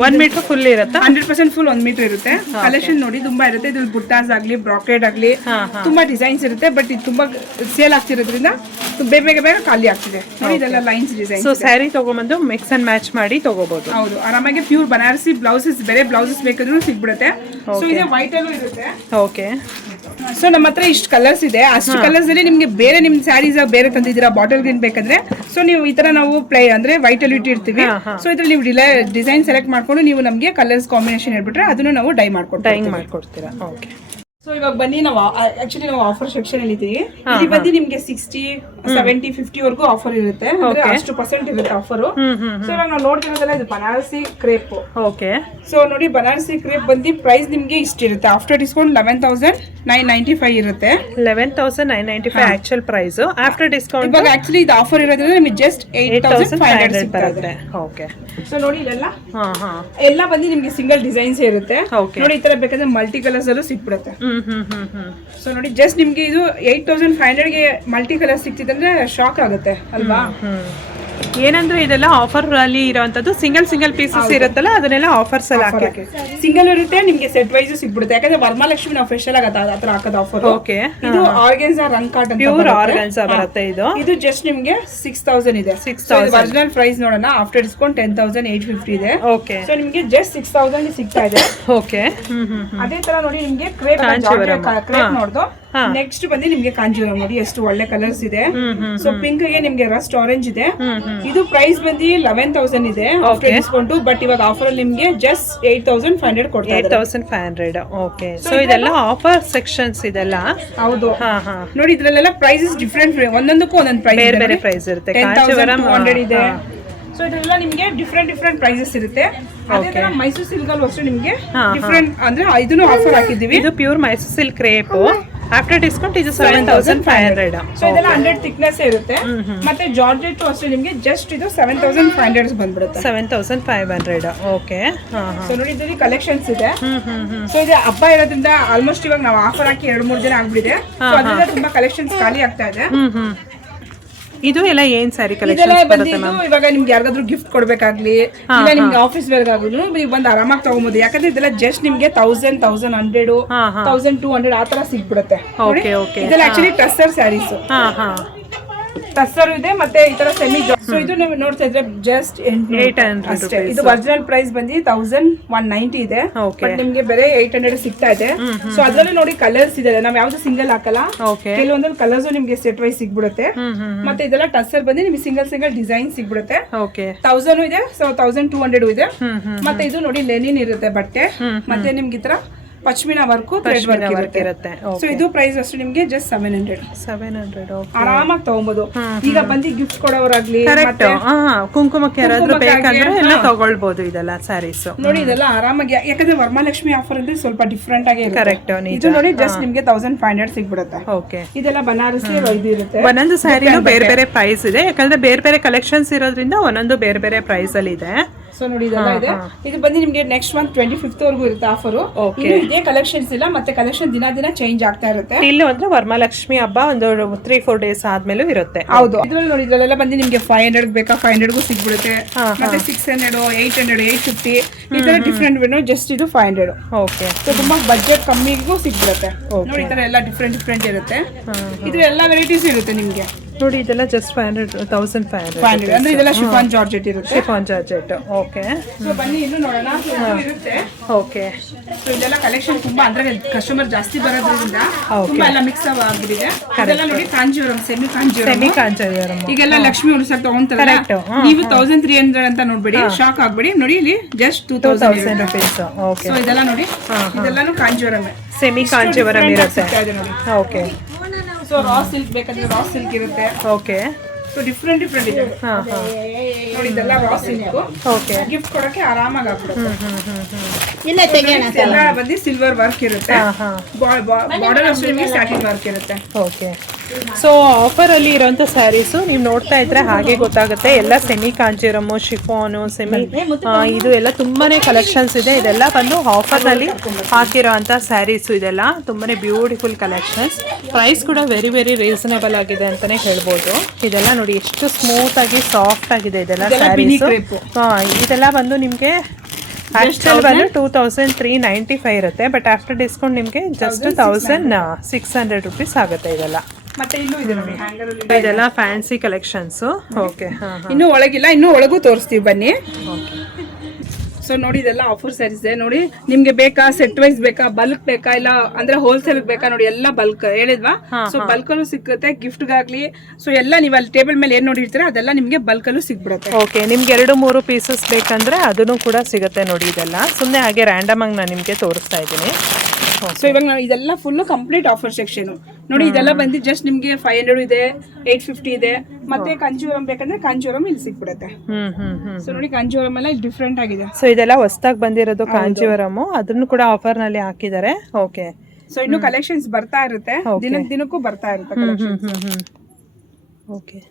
1 ಮೀಟರ್ ಫುಲ್ ಇರುತ್ತೆ? 100% ಫುಲ್ 1 ಮೀಟರ್ ಇರುತ್ತೆ. ಕಲೆಕ್ಷನ್ ನೋಡಿ ತುಂಬಾ ಇರುತ್ತೆ. ಇದು ಬುಟ್ಟಾಸ್ ಆಗ್ಲಿ, ಬ್ರಾಕೆಟ್ ಆಗ್ಲಿ, ತುಂಬಾ ಡಿಸೈನ್ಸ್ ಇರುತ್ತೆ. ಬಟ್ ಇದು ತುಂಬಾ ಸೇಲ್ ಆಗ್ತಿರೋದ್ರಿಂದ ಬೇಗ ಖಾಲಿ ಆಗ್ತಿದೆ. ನೋಡಿ ಇದೆಲ್ಲ ಲೈನ್ಸ್ ಡಿಸೈನ್. ಸೊ ಸ್ಯಾರಿ ತಗೊಂಡ್ಬಂದು ಮಿಕ್ಸ್ ಅಂಡ್ ಮ್ಯಾಚ್ ಮಾಡಿ ತಗೋಬಹುದು. ಹೌದು, ಆರಾಮಾಗಿ ಪ್ಯೂರ್ ಬನಾರಸಿ ಬ್ಲೌಸಸ್, ಬೇರೆ ಬ್ಲೌಸಸ್ ಬೇಕಾದ್ರೂ ಸಿಗ್ಬಿಡುತ್ತೆ. ಸೊ ಇದು ವೈಟ್ ಅಲ್ಲೂ ಇರುತ್ತೆ. ಓಕೆ. ಸೊ ನಮ್ಮ ಹತ್ರ ಇಷ್ಟು ಕಲರ್ಸ್ ಇದೆ. ಅಷ್ಟು ಕಲರ್ಸ್ ಅಲ್ಲಿ ನಿಮ್ಗೆ ಬೇರೆ ನಿಮ್ ಸ್ಯಾರೀಸ್ ಬೇರೆ ತಂದಿದ್ದೀರಾ ಬಾಟಲ್ ಗ್ರೀನ್ ಬೇಕಂದ್ರೆ, ಸೊ ನೀವು ಈ ತರ ನಾವು ಅಂದ್ರೆ ವೈಟ್ ಅಲ್ಲಿ ಇಟ್ಟಿರ್ತೀವಿ. ಸೊ ಇದ್ರಲ್ಲಿ ನೀವು ಡಿಸೈನ್ ಸೆಲೆಕ್ಟ್ ಮಾಡ್ಕೊಂಡು ನೀವು ನಮ್ಗೆ ಕಲರ್ಸ್ ಕಾಂಬಿನೇಷನ್ ಹೇಳ್ಬಿಟ್ರೆ ಅದನ್ನು ನಾವು ಡೈ ಮಾಡ್ಕೊಡ್ತೀರಾ. ಓಕೆ. ಸೊ ಇವಾಗ ಬನ್ನಿ, ನಾವು ಆಕ್ಚುಲಿ ನಾವು ಆಫರ್ ಸೆಕ್ಷನ್ ಅಲ್ಲಿ ಇದ್ದೀವಿ. ಇಲ್ಲಿ ಬಂದು ನಿಮ್ಗೆ 60, 70, 50 ವರ್ಗೂ ಆಫರ್ ಇರುತ್ತೆ. ಅಂದ್ರೆ ಅಷ್ಟು % ಇರುತ್ತೆ ಆಫರ್. ಸೊ ಇವಾಗ ನಾವು ನೋಡ್ತಿರೋದಲ್ಲ ಇದು ಬನಾರಸಿ ಕ್ರೇಪ್. ಓಕೆ. ಸೊ ನೋಡಿ ಬನಾರಸಿ ಕ್ರೇಪ್ ಬಂದು ಪ್ರೈಸ್ ನಿಮ್ಗೆ ಇಷ್ಟಿರುತ್ತೆ. ಆಫ್ಟರ್ ಡಿಸ್ಕೌಂಟ್ 11,995 ಇರುತ್ತೆ. 11,995 ಆಕ್ಚುಯಲ್ ಪ್ರೈಸ್. ಆಫ್ಟರ್ ಡಿಸ್ಕೌಂಟ್ ಇವಾಗ ಆಕ್ಚುಲಿ ಇದು ಆಫರ್ ಇರೋದ್ರಿಂದ ನಿಮಗೆ ಜಸ್ಟ್ 8,500 ಬರುತ್ತೆ. ಓಕೆ. ಸೊ ನೋಡಿ ಇಲ್ಲೆಲ್ಲ ಎಲ್ಲ ಬಂದು ನಿಮ್ಗೆ ಸಿಂಗಲ್ ಡಿಸೈನ್ಸ್ ಇರುತ್ತೆ. ನೋಡಿ ಈ ತರ ಬೇಕಾದ್ರೆ ಮಲ್ಟಿ ಕಲರ್ಸ್ ಅಲ್ಲೂ ಸಿಕ್ಬಿಡುತ್ತೆ. ಸೊ ನೋಡಿ ಜಸ್ಟ್ ನಿಮ್ಗೆ ಇದು 8,500 ಗೆ ಮಲ್ಟಿ ಕಲರ್ ಸಿಕ್ತಿದ್ರೆ ಶಾಕ್ ಆಗುತ್ತೆ ಅಲ್ವಾ? ಏನಂದ್ರೆ ಇದೆಲ್ಲ ಆಫರ್ ಅಲ್ಲಿ ಇರೋಂಥದ್ದು ಸಿಂಗಲ್ ಪೀಸಸ್ ಇರುತ್ತಲ್ಲ, ಅದನ್ನೆಲ್ಲ ಆಫರ್ಸ್ ಎಲ್ಲ ಹಾಕಿ ಸಿಂಗಲ್ ಇರುತ್ತೆ. ನಿಮ್ಗೆ ಸೆಟ್ ವೈಸ್ ಸಿಗ್ಬಿಡುತ್ತೆ, ಯಾಕಂದ್ರೆ ವರಮಹಾಲಕ್ಷ್ಮಿ ನಾವು ಸ್ಪೆಷಲ್ ಆಗಿ ಆತರ ಹಾಕೋದು ಆಫರ್. ಓಕೆ. ಇದು ಆರ್ಗನ್ಸಾ ರಂಗ್ ಕಾಟನ್, ಪ್ಯೂರ್ ಆರ್ಗನ್ಸಾ ಬರುತ್ತೆ ಇದು. ಇದು ಜಸ್ಟ್ ನಿಮ್ಗೆ 6,000 ಇದೆ. 6,000 ಒರಿಜಿನಲ್ ಪ್ರೈಸ್ ನೋಡೋಣ. ಆಫ್ಟರ್ ಡಿಸ್ಕೌಂಟ್ 10,850 ಇದೆ. ಓಕೆ. ಸೊ ನಿಮ್ಗೆ ಜಸ್ಟ್ 6,000 ಸಿಗ್ತಾ ಇದೆ. ಓಕೆ. ಅದೇ ತರ ನೋಡಿ ನಿಮ್ಗೆ ಕ್ರೇಪ್ ನೋಡ್ದು. ನೆಕ್ಸ್ಟ್ ಬಂದು ನಿಮ್ಗೆ ಕಾಂಜೀವರಂ ನೋಡಿ ಎಷ್ಟು ಒಳ್ಳೆ ಕಲರ್ಸ್ ಇದೆ. ಸೊ ಪಿಂಕ್ ಗೆ ನಿಮ್ಗೆ ರಸ್ಟ್ ಆರೆಂಜ್ ಇದೆ. ಇದು ಪ್ರೈಸ್ ಬಂದು 11,000 ಇದೆ ಆಫ್ಟರ್ ಡಿಸ್ಕೌಂಟ್. ಬಟ್ ಇವಾಗ ಆಫರ್ ಅಲ್ಲಿ ನಿಮ್ಗೆ ಜಸ್ಟ್ 8,500 ಕೊಡ್ತಾರೆ. 8,500. ಓಕೆ. ಸೊ ಇದೆಲ್ಲ ಆಫರ್ ಸೆಕ್ಷನ್ಸ್ ಇದೆಲ್ಲ. ಹೌದು. ನೋಡಿ ಇದ್ರಲ್ಲೆಲ್ಲ ಪ್ರೈಸಸ್ ಡಿಫ್ರೆಂಟ್, ಒಂದೊಂದಕ್ಕೂ ಒಂದೊಂದು ಪ್ರೈಸ್ ಬೇರೆ ಪ್ರೈಸ್ ಇರುತ್ತೆ. 10,200 ಇದೆ. ಸೊ ಇದೆಲ್ಲ ನಿಮ್ಗೆ ಡಿಫ್ರೆಂಟ್ ಪ್ರೈಸಸ್ ಇರುತ್ತೆ. ಅದೇ ತರ ಮೈಸೂರು ಸಿಲ್ಕ್ ಅಲ್ಲೂ ಅಷ್ಟೇ ನಿಮ್ಗೆ ಡಿಫ್ರೆಂಟ್ ಅಂದ್ರೆ ಇದನ್ನು ಆಫರ್ ಹಾಕಿದೀವಿ. ಇದು pure Mysore silk crepe. After discount ಇದು 7,500. ಸೊ ಇದೆಲ್ಲ 100 ಥಿಕ್ನೆಸ್ ಇರುತ್ತೆ. ಮತ್ತೆ ಜಾರ್ಜೆಟ್ ಅಷ್ಟೇ ನಿಮ್ಗೆ ಜಸ್ಟ್ ಇದು 7,500 ಬಂದ್ಬಿಡುತ್ತೆ. 7,500. ಓಕೆ. ಸೊ ನೋಡಿ ಇದರಲ್ಲಿ ಕಲೆಕ್ಷನ್ಸ್ ಇದೆ. ಸೊ ಇದು ಹಬ್ಬ ಇರೋದ್ರಿಂದ ಆಲ್ಮೋಸ್ಟ್ ಇವಾಗ ನಾವು ಆಫರ್ ಹಾಕಿ 2-3 ದಿನ ಆಗ್ಬಿಟ್ಟಿದೆ. ಸೊ ಅದರಿಂದ ತುಂಬಾ ಕಲೆಕ್ಷನ್ಸ್ ಖಾಲಿ ಆಗ್ತಾ ಇದೆ. ಇದು ಎಲ್ಲ ಏನ್ ಸ್ಯಾರಿ ಕಲೆಕ್ಷನ್ ಬರುತ್ತೆ ಮ್ಯಾಮ್? ಇವಾಗ ನಿಮ್ಗೆ ಯಾರಿಗಾದ್ರೂ ಗಿಫ್ಟ್ ಕೊಡ್ಬೇಕಾಗ್ಲಿ, ಇಲ್ಲ ನಿಮ್ಗೆ ಆಫೀಸ್ ವೇರ್ ಆಗುದು ನೀವು ಬಂದು ಆರಾಮಾಗಿ ತಗೊಬಹುದು. ಯಾಕಂದ್ರೆ ಇದೆಲ್ಲ ಜಸ್ಟ್ ನಿಮ್ಗೆ 1,000, 1,100, 1,200 ಆತರ ಸಿಗ್ಬಿಡುತ್ತೆ. ಇದೆಲ್ಲ ಆಕ್ಚುಲಿ ಟಸ್ಸರ್ ಸ್ಯಾರೀಸ್. ಟಸ್ಸರ್ ಇದೆ ಮತ್ತೆ ಈ ತರ ಸೆಮಿ. ಸೊ ಇದು ನೀವು ನೋಡ್ತಾ ಇದ್ರೆ ಜಸ್ಟ್ 800 ಅಷ್ಟೇ. ಇದು ಒರಿಜಿನಲ್ ಪ್ರೈಸ್ ಬಂದು 1,190 ಇದೆ. ಬಟ್ ನಿಮ್ಗೆ ಬೇರೆ 800 ಸಿಗ್ತಾ ಇದೆ. ಸೊ ಅದ್ರಲ್ಲಿ ನೋಡಿ ಕಲರ್ಸ್ ಇದೆ, ನಾವ್ ಯಾವ್ದು ಸಿಂಗಲ್ ಹಾಕಲ್ಲ. ಕೆಲವೊಂದ್ರಲ್ಲಿ ಕಲರ್ಸ್ ನಿಮ್ಗೆ ಸೆಟ್ ವೈಸ್ ಸಿಗ್ಬಿಡುತ್ತೆ. ಮತ್ತೆ ಇದೆಲ್ಲ ಟಸ್ಸರ್ ಬಂದು ನಿಮ್ಗೆ ಸಿಂಗಲ್ ಡಿಸೈನ್ ಸಿಗ್ಬಿಡುತ್ತೆ. 1,000 ಇದೆ. ಸೊ 1,200 ಇದೆ. ಮತ್ತೆ ಇದು ನೋಡಿ ಲೆನಿನ್ ಇರುತ್ತೆ ಬಟ್ಟೆ. ಮತ್ತೆ ನಿಮ್ಗೆ ಈ ತರ ಪಶ್ಮಿನಾ ವರ್ಕ್, ಥ್ರೆಡ್ ವರ್ಕ್ ಇರುತ್ತೆ. ಸೊ ಇದು ಪ್ರೈಸ್ ಅಷ್ಟು ನಿಮ್ಗೆ ಜಸ್ಟ್ 700. ಆರಾಮಾಗಿ ತಗೊಬಹುದು. ಈಗ ಬಂದು ಗಿಫ್ಟ್ ಕೊಡೋರಾಗ್ಲಿ, ಕುಂಕುಮಕ್ಕೆ ಯಾರಾದ್ರೂ ಬೇಕಂದ್ರೆ ಎಲ್ಲ ತಗೊಳ್ಬಹುದು ಇದೆಲ್ಲ ಸ್ಯಾರೀಸ್. ನೋಡಿ ಇದೆಲ್ಲ ಆರಾಮಾಗಿ, ಯಾಕಂದ್ರೆ ವರಮಹಾಲಕ್ಷ್ಮಿ ಆಫರ್ ಅಂದ್ರೆ ಸ್ವಲ್ಪ ಡಿಫ್ರೆಂಟ್ ಆಗಿ ಕರೆಕ್ಟ್. ಇದು ನೋಡಿ ಜಸ್ಟ್ ನಿಮ್ಗೆ 1,500 ಸಿಗ್ಬಿಡುತ್ತೆ. ಓಕೆ. ಇದೆಲ್ಲ ಬನಾರಸಿ ಇದು ಇರುತ್ತೆ. ಒಂದೊಂದು ಸ್ಯಾರಿನೂ ಬೇರೆ ಪ್ರೈಸ್ ಇದೆ, ಯಾಕಂದ್ರೆ ಬೇರೆ ಕಲೆಕ್ಷನ್ಸ್ ಇರೋದ್ರಿಂದ ಒಂದೊಂದು ಬೇರೆ ಪ್ರೈಸ್ ಅಲ್ಲಿ ಇದೆ. ಸೊ ನೋಡಿ ಇದೆಲ್ಲ ಇದೆ. ಇದು ಬಂದು ನಿಮ್ಗೆ ನೆಕ್ಸ್ಟ್ ಮಂತ್ 25th ವರೆಗೂ ಇರುತ್ತೆ ಆಫರ್. ಇದೇ ಕಲೆಕ್ಷನ್ಸ್ ಇಲ್ಲ, ಮತ್ತೆ ಕಲೆಕ್ಷನ್ ದಿನ ಚೇಂಜ್ ಆಗ್ತಾ ಇರುತ್ತೆ. ಇಲ್ಲಿ ಅಂದ್ರೆ ವರಮಹಾಲಕ್ಷ್ಮಿ ಹಬ್ಬ ಒಂದು 3-4 ಡೇಸ್ ಆದ್ಮೇಲೂ ಇರುತ್ತೆ. ಹೌದು. ಇದ್ರಲ್ಲಿ ನೋಡಿ ಇದೆಲ್ಲ ಬಂದು ನಿಮ್ಗೆ 500 ಬೇಕಾ 500ಗೂ ಸಿಗ್ಬಿಡುತ್ತೆ. ಮತ್ತೆ 600, 800, 850 ಈ ತರ ಡಿಫ್ರೆಂಟ್. ಜಸ್ಟ್ ಇದು 500. ಓಕೆ. ಸೊ ತುಂಬಾ ಬಜೆಟ್ ಕಮ್ಮಿಗೂ ಸಿಗ್ಬಿಡುತ್ತೆ. ನೋಡಿ ಈ ತರ ಎಲ್ಲ ಡಿಫ್ರೆಂಟ್ ಇರುತ್ತೆ. ಇದು ಎಲ್ಲ ವೆರೈಟೀಸ್ ಇರುತ್ತೆ ನಿಮ್ಗೆ. ನೋಡಿ ಇದೆಲ್ಲ ಜಸ್ಟ್ 1500 ಅಂದ್ರೆ ಇದೆಲ್ಲ ಶಿಫಾನ್ ಜಾರ್ಜೆಟ್ ಇರುತ್ತೆ. Chiffon georgette. ಓಕೆ. ಸೊ ಬನ್ನಿ ಇನ್ನು ನೋಡೋಣ. ಇರುತ್ತೆ. ಓಕೆ. ಸೊ ಇದೆಲ್ಲ ಕಲೆಕ್ಷನ್ ತುಂಬಾ ಅಂದ್ರೆ ಕಸ್ಟಮರ್ ಜಾಸ್ತಿ ಬರೋದ್ರಿಂದ ತುಂಬಾ ಎಲ್ಲ ಮಿಕ್ಸ್ ಆಗಿದೆ. ಇದೆಲ್ಲ ನೋಡಿ ಕಾಂಜೀವರಂ, ಸೆಮಿ ಕಾಂಜೀವರಂ. ಈಗೆಲ್ಲ ಲಕ್ಷ್ಮಿ ಉಳಿಸಕ್ ತಗೊಂತಾರೆ. ನೀವು 1300 ಅಂತ ನೋಡ್ಬೇಡಿ, ಶಾಕ್ ಆಗ್ಬೇಡಿ. ನೋಡಿ ಇಲ್ಲಿ ಜಸ್ಟ್ 2000 rupees. ಓಕೆ. ಸೊ ಇದೆಲ್ಲ ನೋಡಿ, ಇದೆಲ್ಲಾನು ಕಾಂಜೀವರಂ, ಸೆಮಿ ಕಾಂಜೀವರಂ ಇರುತ್ತೆ. ಓಕೆ. ಸೊ ರಾ ಸಿಲ್ಕ್ ಬೇಕಂದ್ರೆ ರಾ ಸಿಲ್ಕ್ ಇರುತ್ತೆ. ಓಕೆ. ಸೊ ಡಿಫ್ರೆಂಟ್ ಇದೆ. ನೋಡಿ ಇದೆಲ್ಲ ರಾ ಸಿಲ್ಕ್. ಓಕೆ. ಗಿಫ್ಟ್ ಕೊಡಕ್ಕೆ ಆರಾಮಾಗಿ ಆಗ್ಬಿಡುತ್ತೆ. ಇಲ್ಲ ತೆಗೆಯೋಣ. ಎಲ್ಲ ಬಂದು ಸಿಲ್ವರ್ ವರ್ಕ್ ಇರುತ್ತೆ. ಬಾರ್ಡರ್ ಅಷ್ಟೇ ನಿಮಗೆ ಸ್ಯಾಟಿನ್ ವರ್ಕ್ ಇರುತ್ತೆ. ಓಕೆ. ಸೊ ಆಫರಲ್ಲಿ ಇರೋಂಥ ಸ್ಯಾರೀಸು ನೀವು ನೋಡ್ತಾ ಇದ್ರೆ ಹಾಗೆ ಗೊತ್ತಾಗುತ್ತೆ. ಎಲ್ಲ ಸೆಮಿ ಕಾಂಜೀರಮು, ಶಿಫಾನು, ಸೆಮಿ ಇದು ಎಲ್ಲ ತುಂಬಾ ಕಲೆಕ್ಷನ್ಸ್ ಇದೆ. ಇದೆಲ್ಲ ಬಂದು ಆಫರ್ನಲ್ಲಿ ಹಾಕಿರೋ ಅಂಥ ಸ್ಯಾರೀಸು. ಇದೆಲ್ಲ ತುಂಬಾ ಬ್ಯೂಟಿಫುಲ್ ಕಲೆಕ್ಷನ್ಸ್. ಪ್ರೈಸ್ ಕೂಡ ವೆರಿ ರೀಸನೇಬಲ್ ಆಗಿದೆ ಅಂತಲೇ ಹೇಳ್ಬೋದು. ಇದೆಲ್ಲ ನೋಡಿ ಎಷ್ಟು ಸ್ಮೂತಾಗಿ ಸಾಫ್ಟ್ ಆಗಿದೆ ಇದೆಲ್ಲ ಸ್ಯಾರೀಸು. ಇದೆಲ್ಲ ಬಂದು ನಿಮಗೆ ಆ್ಯಕ್ಚುಲ್ ಬಂದು 2395 ಇರುತ್ತೆ. ಬಟ್ ಆಫ್ಟರ್ ಡಿಸ್ಕೌಂಟ್ ನಿಮಗೆ ಜಸ್ಟ್ 1600 rupees ಆಗುತ್ತೆ ಇದೆಲ್ಲ. ಮತ್ತೆ ಇಲ್ಲೂ ಇದೆ ನೋಡಿ ಹ್ಯಾಂಗರ್ ಅಲ್ಲಿ. ಇದೆಲ್ಲ ಫ್ಯಾನ್ಸಿ ಕಲೆಕ್ಷನ್ಸ್. ಓಕೆ. ಇನ್ನೂ ಒಳಗಿಲ್ಲ, ಇನ್ನೂ ಒಳಗೂ ತೋರಿಸ್ತೀವಿ ಬನ್ನಿ. ಸೊ ನೋಡಿ ಇದೆಲ್ಲ ಆಫರ್ ಸ್ಯಾರೀಸ್ ಇದೆ. ನೋಡಿ ನಿಮ್ಗೆ ಬೇಕಾ ಸೆಟ್ ವೈಸ್ ಬೇಕಾ, ಬಲ್ಕ್ ಬೇಕಾ, ಇಲ್ಲ ಅಂದ್ರೆ ಹೋಲ್ಸೇಲ್ ಬೇಕಾ, ನೋಡಿ ಎಲ್ಲ ಬಲ್ಕ್ ಹೇಳಿದ್ವಾ. ಸೊ ಬಲ್ಕ್ ಅಲ್ಲೂ ಸಿಗುತ್ತೆ, ಗಿಫ್ಟ್ ಗಾಗ್ಲಿ. ಸೊ ಎಲ್ಲ ನೀವು ಅಲ್ಲಿ ಟೇಬಲ್ ಮೇಲೆ ಏನ್ ನೋಡಿರ್ತೀರಾ ಅದೆಲ್ಲ ನಿಮ್ಗೆ ಬಲ್ಕ್ ಅಲ್ಲೂ ಸಿಗ್ಬಿಡುತ್ತೆ. ಓಕೆ. ನಿಮ್ಗೆ 2-3 ಪೀಸಸ್ ಬೇಕಂದ್ರೆ ಅದನ್ನು ಕೂಡ ಸಿಗುತ್ತೆ ನೋಡಿ. ಇದೆಲ್ಲ ಸುಮ್ಮನೆ ಹಾಗೆ ರ್ಯಾಂಡಮ್ ಆಗಿ ನಾನು ನಿಮಗೆ ತೋರಿಸ್ತಾ ಇದ್ದೀನಿ. ಸೊ ಇವಾಗ ನಾವು ಇದೆಲ್ಲ ಫುಲ್ ಕಂಪ್ಲೀಟ್ ಆಫರ್ ಸೆಕ್ಷನ್ ನೋಡಿ. ಇದೆಲ್ಲ ಬಂದು ಜಸ್ಟ್ ನಿಮ್ಗೆ 500 ಇದೆ, 850 ಇದೆ. ಮತ್ತೆ ಕಾಂಜೀವರಂ ಬೇಕಂದ್ರೆ ಕಾಂಜೀವರಂ ಇಲ್ಲಿ ಸಿಕ್ಬಿಡುತ್ತೆ. ಸೊ ನೋಡಿ ಕಾಂಜೀವರಂ ಎಲ್ಲ ಡಿಫ್ರೆಂಟ್ ಆಗಿದೆ. ಸೊ ಇದೆಲ್ಲ ಹೊಸದಾಗಿ ಬಂದಿರೋದು ಕಾಂಜೀವರಮು, ಅದನ್ನು ಕೂಡ ಆಫರ್ ನಲ್ಲಿ ಹಾಕಿದ್ದಾರೆ. ಓಕೆ. ಸೊ ಇನ್ನು ಕಲೆಕ್ಷನ್ಸ್ ಬರ್ತಾ ಇರುತ್ತೆ, ದಿನಕ್ಕೂ ಬರ್ತಾ ಇರುತ್ತೆ ಕಲೆಕ್ಷನ್ಸ್. ಓಕೆ.